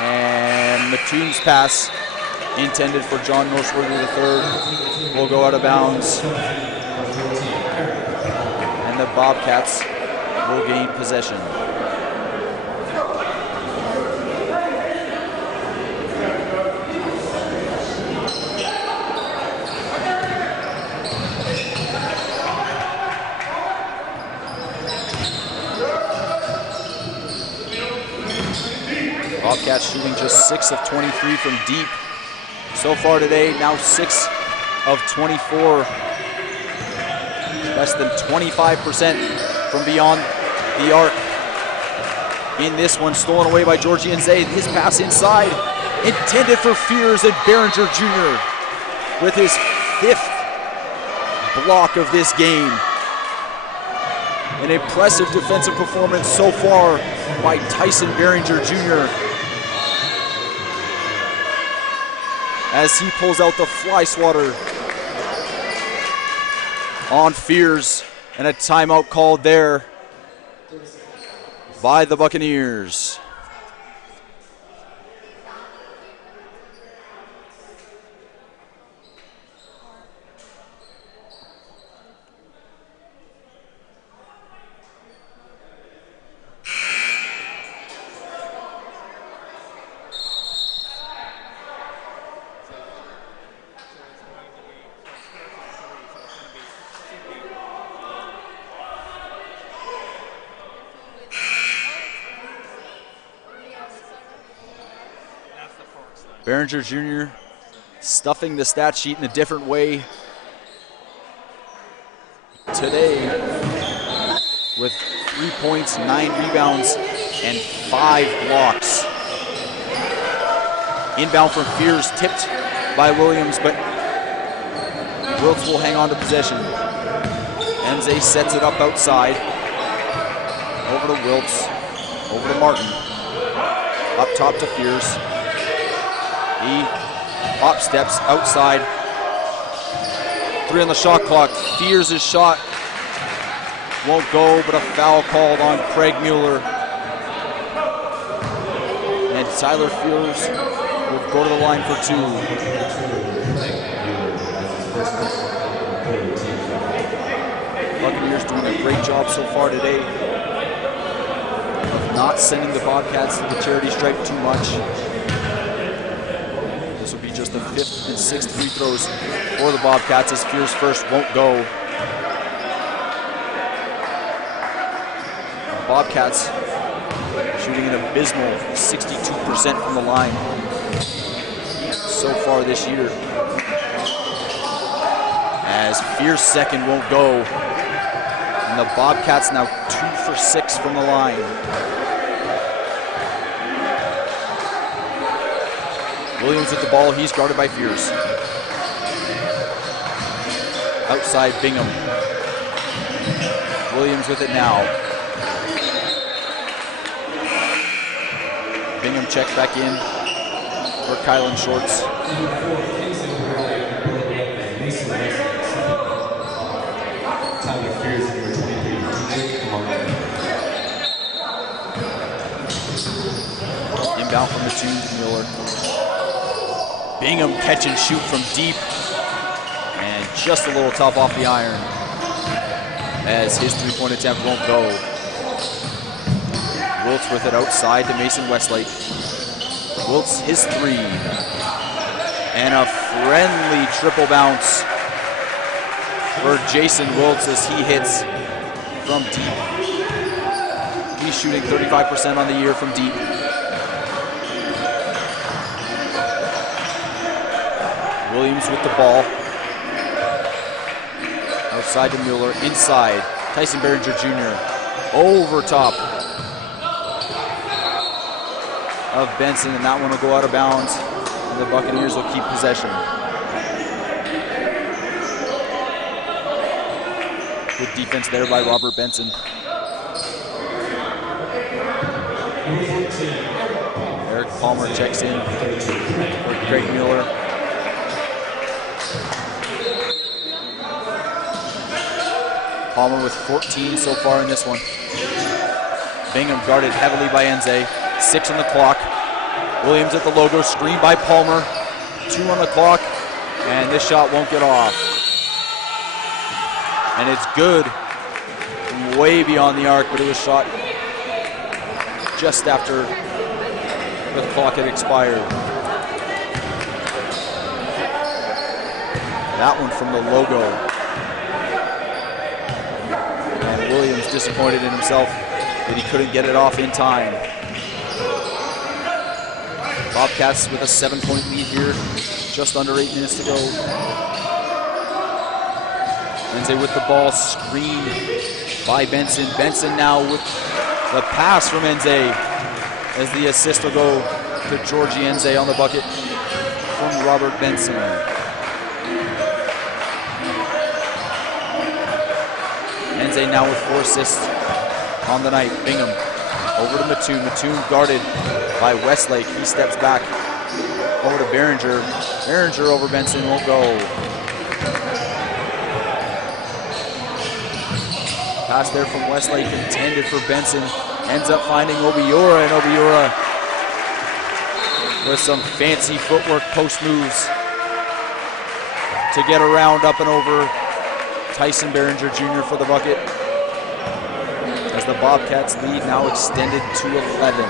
And Mattoon's pass intended for John Northworthy III will go out of bounds, and the Bobcats will gain possession. Bobcats shooting just 6 of 23 from deep so far today, now 6 of 24. Less than 25% from beyond the arc. In this one, stolen away by Georgie Enze. His pass inside, intended for Fears, and Behringer Jr. with his 5th block of this game. An impressive defensive performance so far by Tyson Behringer Jr. as he pulls out the fly swatter on Fears, and a timeout called there by the Buccaneers. Behringer Jr. stuffing the stat sheet in a different way today with 3 points, 9 rebounds, and 5 blocks. Inbound from Fears, tipped by Williams, but Wiltz will hang on to possession. Enze sets it up outside. Over to Wiltz, over to Martin. Up top to Fears. He hop steps outside. 3 on the shot clock. Fears' shot won't go, but a foul called on Craig Mueller. And Tyler Fears will go to the line for 2. Buccaneers doing a great job so far today of not sending the Bobcats to the charity stripe too much. This will be just the 5th and 6th free throws for the Bobcats as Fears first won't go. Bobcats shooting an abysmal 62% from the line so far this year. As Fears second won't go. And the Bobcats now 2 for 6 from the line. Williams with the ball, he's guarded by Fears. Outside Bingham. Williams with it now. Bingham checks back in for Kylan Shorts. Inbound from Mattoon to Mueller. Bingham catch and shoot from deep. And just a little tough off the iron as his 3-point attempt won't go. Wiltz with it outside to Mason Westlake. Wiltz his 3. And a friendly triple bounce for Jason Wiltz as he hits from deep. He's shooting 35% on the year from deep. Williams with the ball. Outside to Mueller, inside. Tyson Behringer Jr. over top of Benson, and that one will go out of bounds. And the Buccaneers will keep possession. Good defense there by Robert Benson. Eric Palmer checks in for Craig Mueller. Palmer with 14 so far in this one. Bingham guarded heavily by Enze. 6 on the clock. Williams at the logo, screened by Palmer. 2 on the clock, and this shot won't get off. And it's good from way beyond the arc, but it was shot just after the clock had expired. That one from the logo. And Williams disappointed in himself that he couldn't get it off in time. Bobcats with a 7-point lead here, just under 8 minutes to go. Enze with the ball, screened by Benson. Benson now with the pass from Enze, as the assist will go to Georgie Enze on the bucket from Robert Benson. Enze now with 4 assists on the night. Bingham over to Mattoon. Mattoon guarded by Westlake. He steps back over to Behringer. Behringer over Benson won't go. Pass there from Westlake intended for Benson. Ends up finding Obiora, and Obiora with some fancy footwork post moves to get around up and over Tyson Behringer Jr. for the bucket, as the Bobcats lead now extended to 11.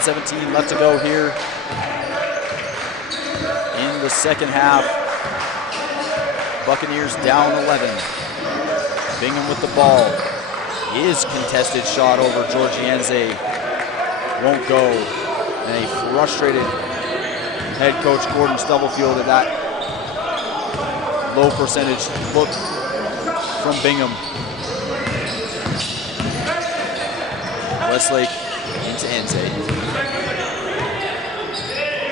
7:17 left to go here in the second half. Buccaneers down 11. Bingham with the ball. His contested shot over Georgiense won't go. And a frustrated head coach Gordon Stubblefield at that low percentage look from Bingham. Westlake into Enze.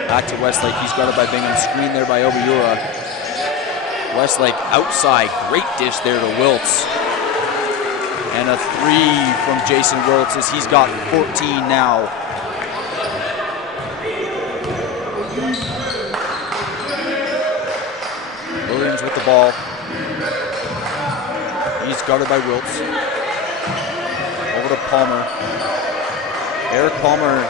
Back to Westlake. He's guarded by Bingham. Screen there by Obiura. Westlake outside. Great dish there to Wiltz. And a three from Jason Wiltz as he's got 14 now. Williams with the ball. He's guarded by Wiltz. Over to Palmer. Eric Palmer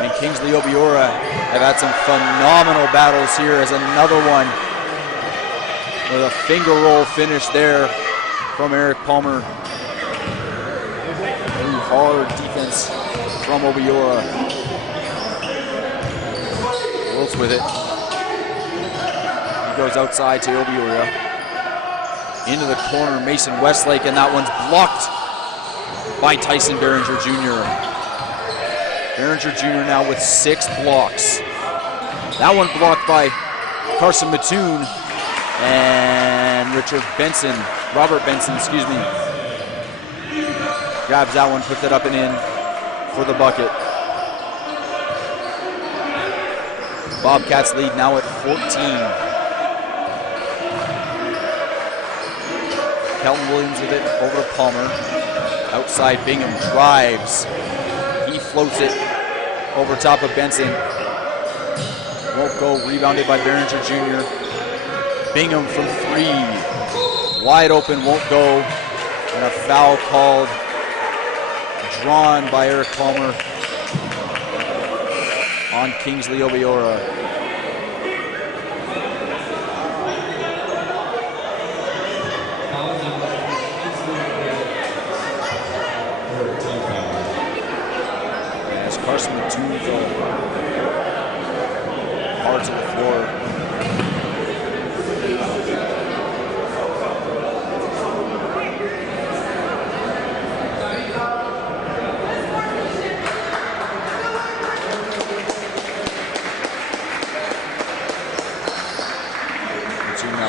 and Kingsley Obiora have had some phenomenal battles here as another one with a finger roll finish there from Eric Palmer. Very hard defense from Obiora. Wiltz with it. He goes outside to Obiora. Into the corner, Mason Westlake, and that one's blocked by Tyson Behringer Jr. Behringer Jr. now with 6 blocks. That one blocked by Carson Mattoon and Robert Benson, excuse me. Grabs that one, puts it up and in for the bucket. Bobcats lead now at 14. Kelton Williams with it, over to Palmer. Outside, Bingham drives. He floats it over top of Benson. Won't go, rebounded by Behringer Jr. Bingham from 3. Wide open, won't go. And a foul called, drawn by Eric Palmer on Kingsley Obiora. As Carson Mattoon fell hard to the floor.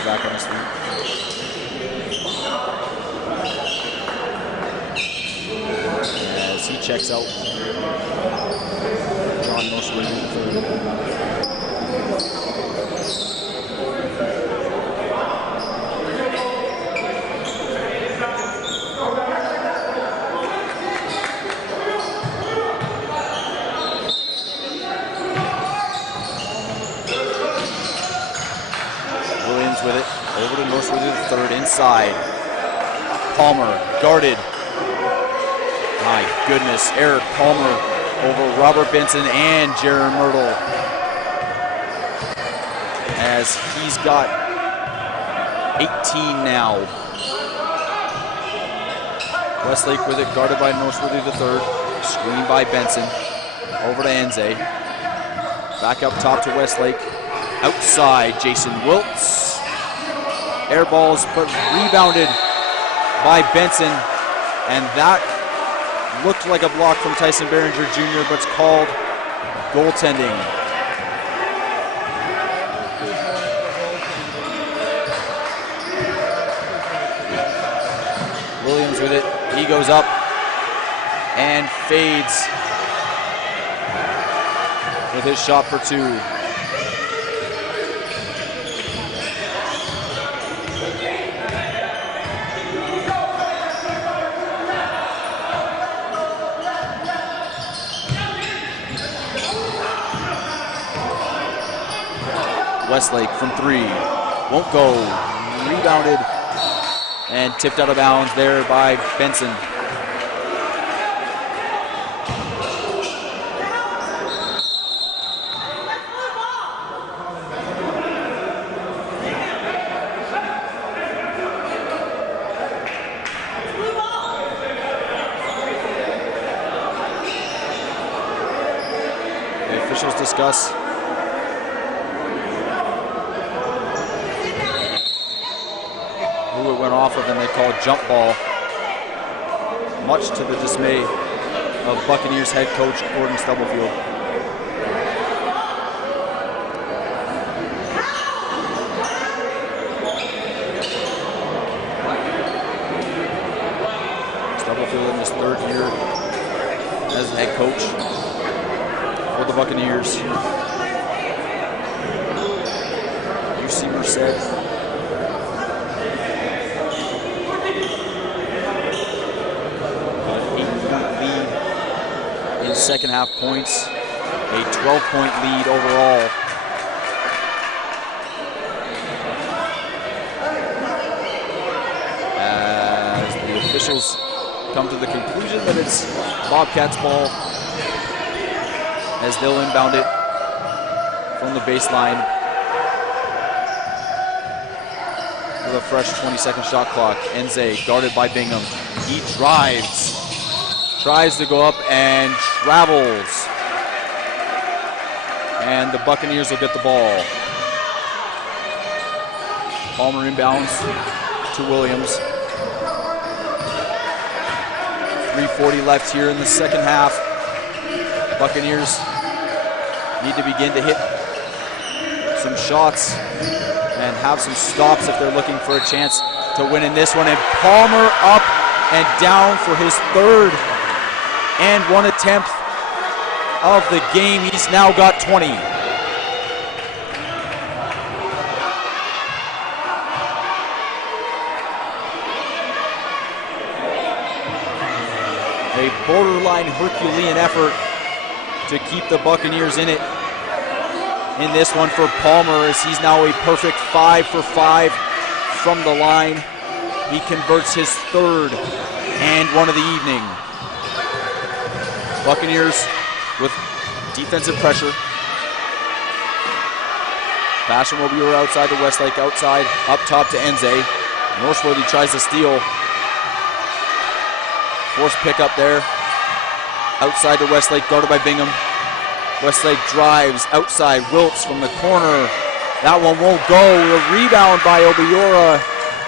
Back on his feet. As he checks out, John Merced in the third. With it, over to Merced with the third, inside. Palmer, guarded. My goodness, Eric Palmer over Robert Benson and Jaron Myrtle. As he's got 18 now. Westlake with it, guarded by Merced with the third. Screened by Benson. Over to Enze. Back up top to Westlake. Outside, Jason Wiltz. Air balls, but rebounded by Benson, and that looked like a block from Tyson Behringer Jr., but it's called goaltending. Williams with it, he goes up and fades with his shot for 2. Westlake from 3, won't go, rebounded and tipped out of bounds there by Benson. officials discuss. Who it went off of, and they call jump ball, much to the dismay of Buccaneers head coach Gordon Stubblefield. Stubblefield in his third year as head coach for the Buccaneers. UC Merced. Second half points, a 12-point lead overall. As the officials come to the conclusion that it's Bobcats ball, as they'll inbound it from the baseline with a fresh 20-second shot clock. Enze guarded by Bingham. He drives. Tries to go up and travels. And the Buccaneers will get the ball. Palmer inbounds to Williams. 3:40 left here in the second half. Buccaneers need to begin to hit some shots and have some stops if they're looking for a chance to win in this one. And Palmer up and down for his third and one attempt of the game. He's now got 20. A borderline Herculean effort to keep the Buccaneers in it in this one for Palmer, as he's now a perfect 5 for 5 from the line. He converts his third and one of the evening. Buccaneers with defensive pressure. Passion will be outside to Westlake, outside, up top to Enze. Northworthy tries to steal. Forced pick up there. Outside to Westlake, guarded by Bingham. Westlake drives outside, Wiltz from the corner. That one won't go. The rebound by Obiora,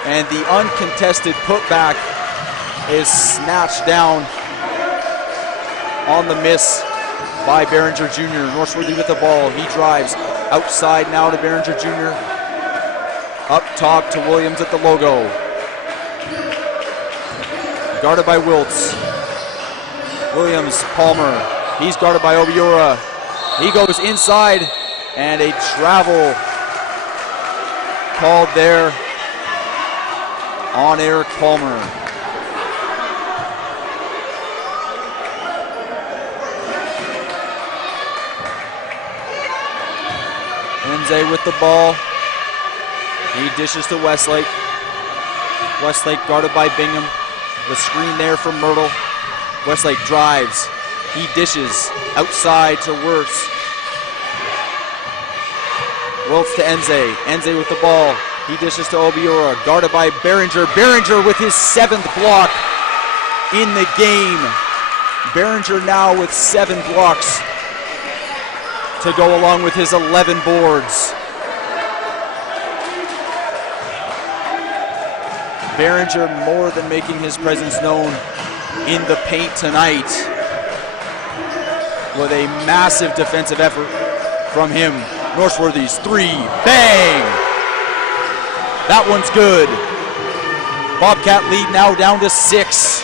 and the uncontested putback is snatched down on the miss by Behringer Jr. Northworthy with the ball. He drives outside now to Behringer Jr. Up top to Williams at the logo. Guarded by Wiltz. Williams, Palmer. He's guarded by Obiora. He goes inside, and a travel called there on Eric Palmer. Enze with the ball. He dishes to Westlake. Westlake guarded by Bingham. The screen there from Myrtle. Westlake drives. He dishes outside to Wirtz. Wirtz to Enze. Enze with the ball. He dishes to Obiora. Guarded by Behringer. Behringer with his 7th block in the game. Behringer now with 7 blocks to go along with his 11 boards. Behringer more than making his presence known in the paint tonight with a massive defensive effort from him. Northworthy's 3, bang! That one's good. Bobcat lead now down to 6.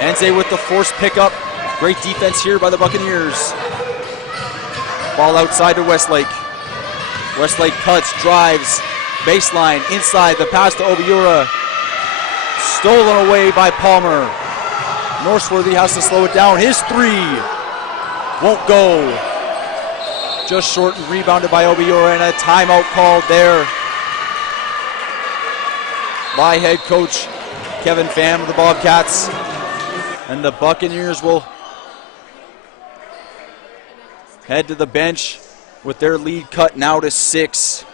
Enze with the forced pickup. Great defense here by the Buccaneers. Ball outside to Westlake. Westlake cuts, drives, baseline, inside, the pass to Obiora. Stolen away by Palmer. Northworthy has to slow it down. His 3 won't go. Just short and rebounded by Obiora, and a timeout called there by head coach Kevin Pham of the Bobcats. And the Buccaneers will head to the bench with their lead cut now to 6.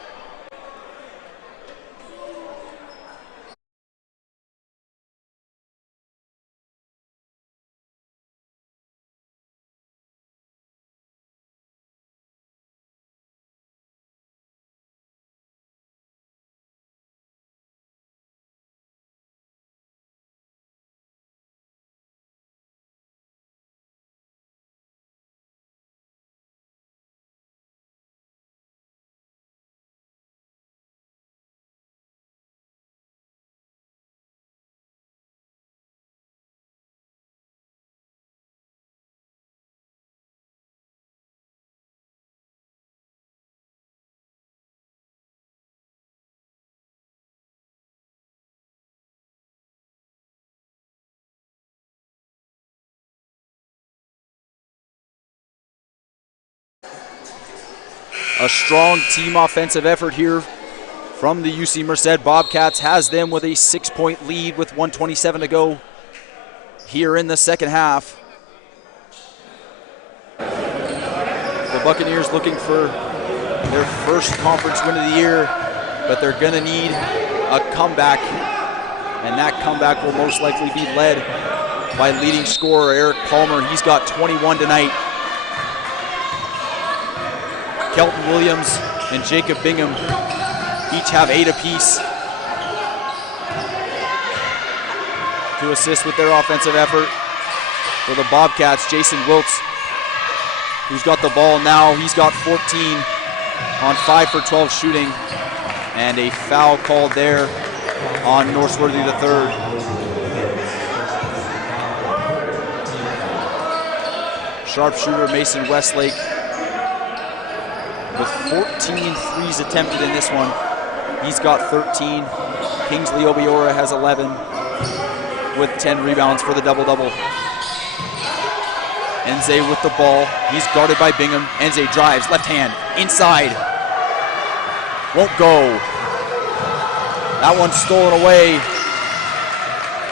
A strong team offensive effort here from the UC Merced Bobcats. Has them with a 6-point lead with 1:27 to go here in the second half. The Buccaneers looking for their first conference win of the year, but they're going to need a comeback, and that comeback will most likely be led by leading scorer Eric Palmer. He's got 21 tonight. Kelton Williams and Jacob Bingham each have 8 apiece to assist with their offensive effort. For the Bobcats, Jason Wiltz, who's got the ball now, he's got 14 on 5 for 12 shooting, and a foul called there on Norseworthy III. Sharpshooter Mason Westlake with 14 threes attempted in this one. He's got 13. Kingsley Obiora has 11 with 10 rebounds for the double-double. Enze with the ball. He's guarded by Bingham. Enze drives, left hand, inside. Won't go. That one's stolen away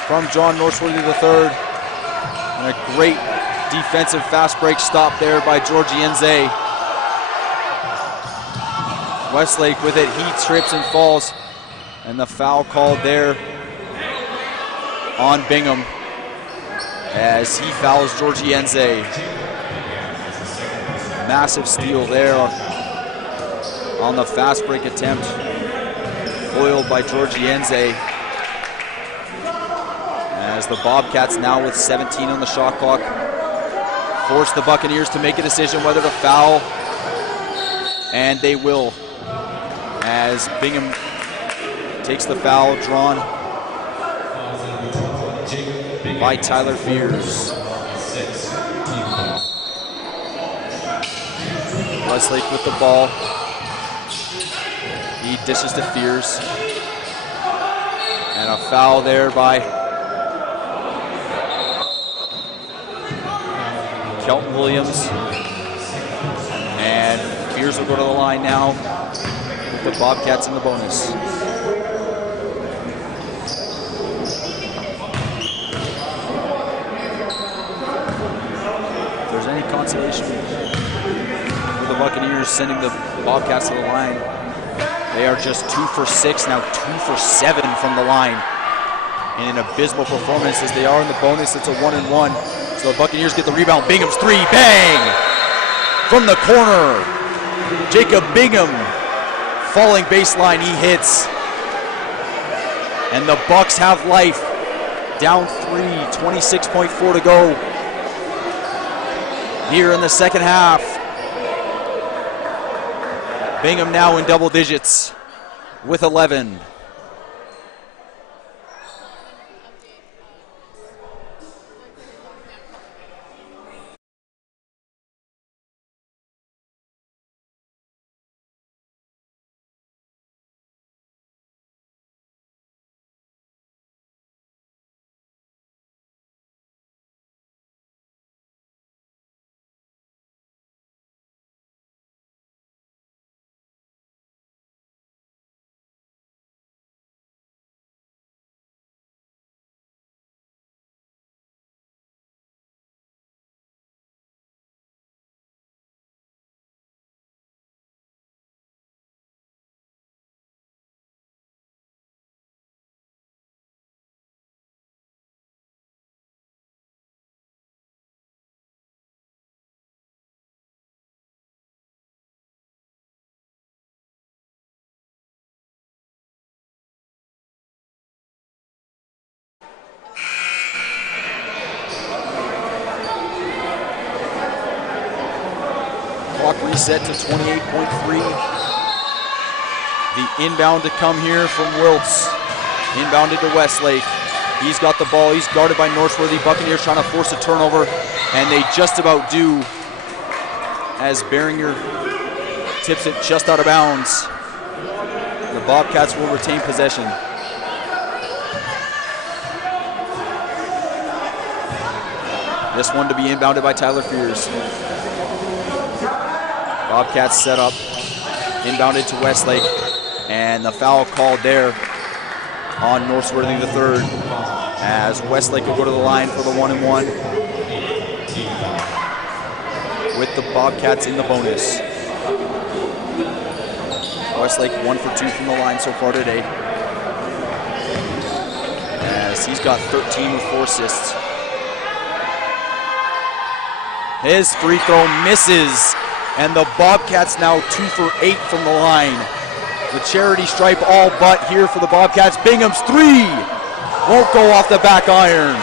from John Norseworthy III. And a great defensive fast break stop there by Georgie Enze. Westlake with it, he trips and falls. And the foul called there on Bingham as he fouls Georgie Enze. Massive steal there on the fast break attempt, foiled by Georgie Enze. As the Bobcats now with 17 on the shot clock force the Buccaneers to make a decision whether to foul, and they will, as Bingham takes the foul drawn by Tyler Fears. Westlake with the ball. He dishes to Fears. And a foul there by Kelton Williams. And Fears will go to the line now with the Bobcats in the bonus. If there's any consolation for the Buccaneers sending the Bobcats to the line, they are just 2 for 6, now 2 for 7 from the line. In an abysmal performance as they are in the bonus, it's a 1-and-1. So the Buccaneers get the rebound. Bingham's three, bang! From the corner, Jacob Bingham, falling baseline, he hits. And the Bucks have life. Down 3, 26.4 to go here in the second half. Bingham now in double digits with 11. Clock reset to 28.3. The inbound to come here from Wiltz. Inbounded to Westlake. He's got the ball. He's guarded by Norseworthy. Buccaneers trying to force a turnover, and they just about do as Behringer tips it just out of bounds. The Bobcats will retain possession. This one to be inbounded by Tyler Fears. Bobcats set up, inbounded to Westlake, and the foul called there on Northworthy III as Westlake will go to the line for the 1-and-1 with the Bobcats in the bonus. Westlake 1 for 2 from the line so far today, as he's got 13 with 4 assists. His free throw misses, and the Bobcats now 2 for 8 from the line. The charity stripe all but here for the Bobcats. Bingham's 3 won't go off the back iron.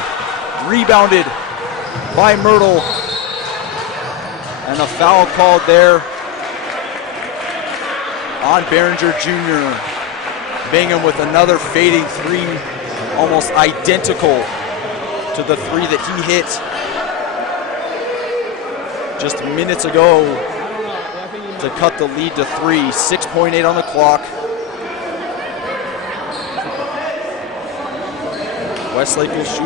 Rebounded by Myrtle, and a foul called there on Behringer Jr. Bingham with another fading 3, almost identical to the 3 that he hit just minutes ago to cut the lead to 3. 6.8 on the clock. Westlake will shoot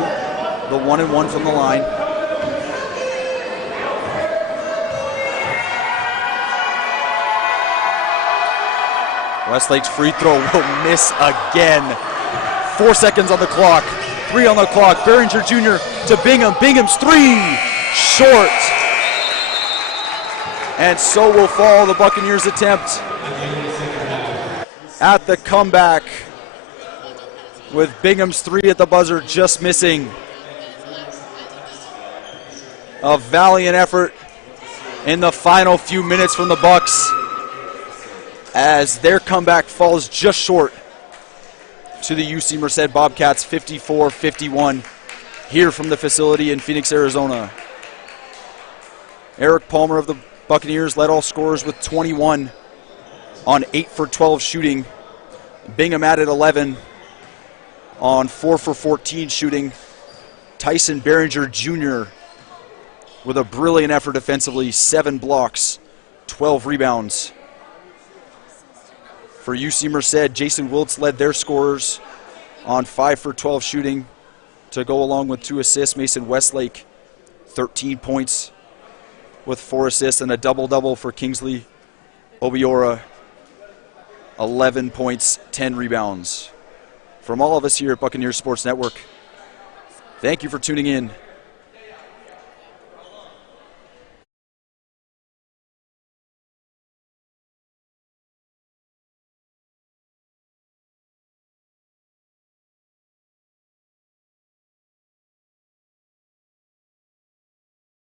the 1-and-1 from the line. Westlake's free throw will miss again. 4 seconds on the clock, 3 on the clock. Behringer Jr. to Bingham. Bingham's 3, short. And so will fall the Buccaneers' attempt at the comeback, with Bingham's 3 at the buzzer just missing. A valiant effort in the final few minutes from the Bucks, as their comeback falls just short to the UC Merced Bobcats, 54-51, here from the facility in Phoenix, Arizona. Eric Palmer of the Buccaneers led all scorers with 21 on 8 for 12 shooting. Bingham added 11 on 4 for 14 shooting. Tyson Behringer Jr. with a brilliant effort defensively, 7 blocks, 12 rebounds. For UC Merced, Jason Wiltz led their scorers on 5 for 12 shooting to go along with 2 assists. Mason Westlake, 13 points with 4 assists, and a double-double for Kingsley Obiora, 11 points, 10 rebounds. From all of us here at Buccaneers Sports Network, thank you for tuning in.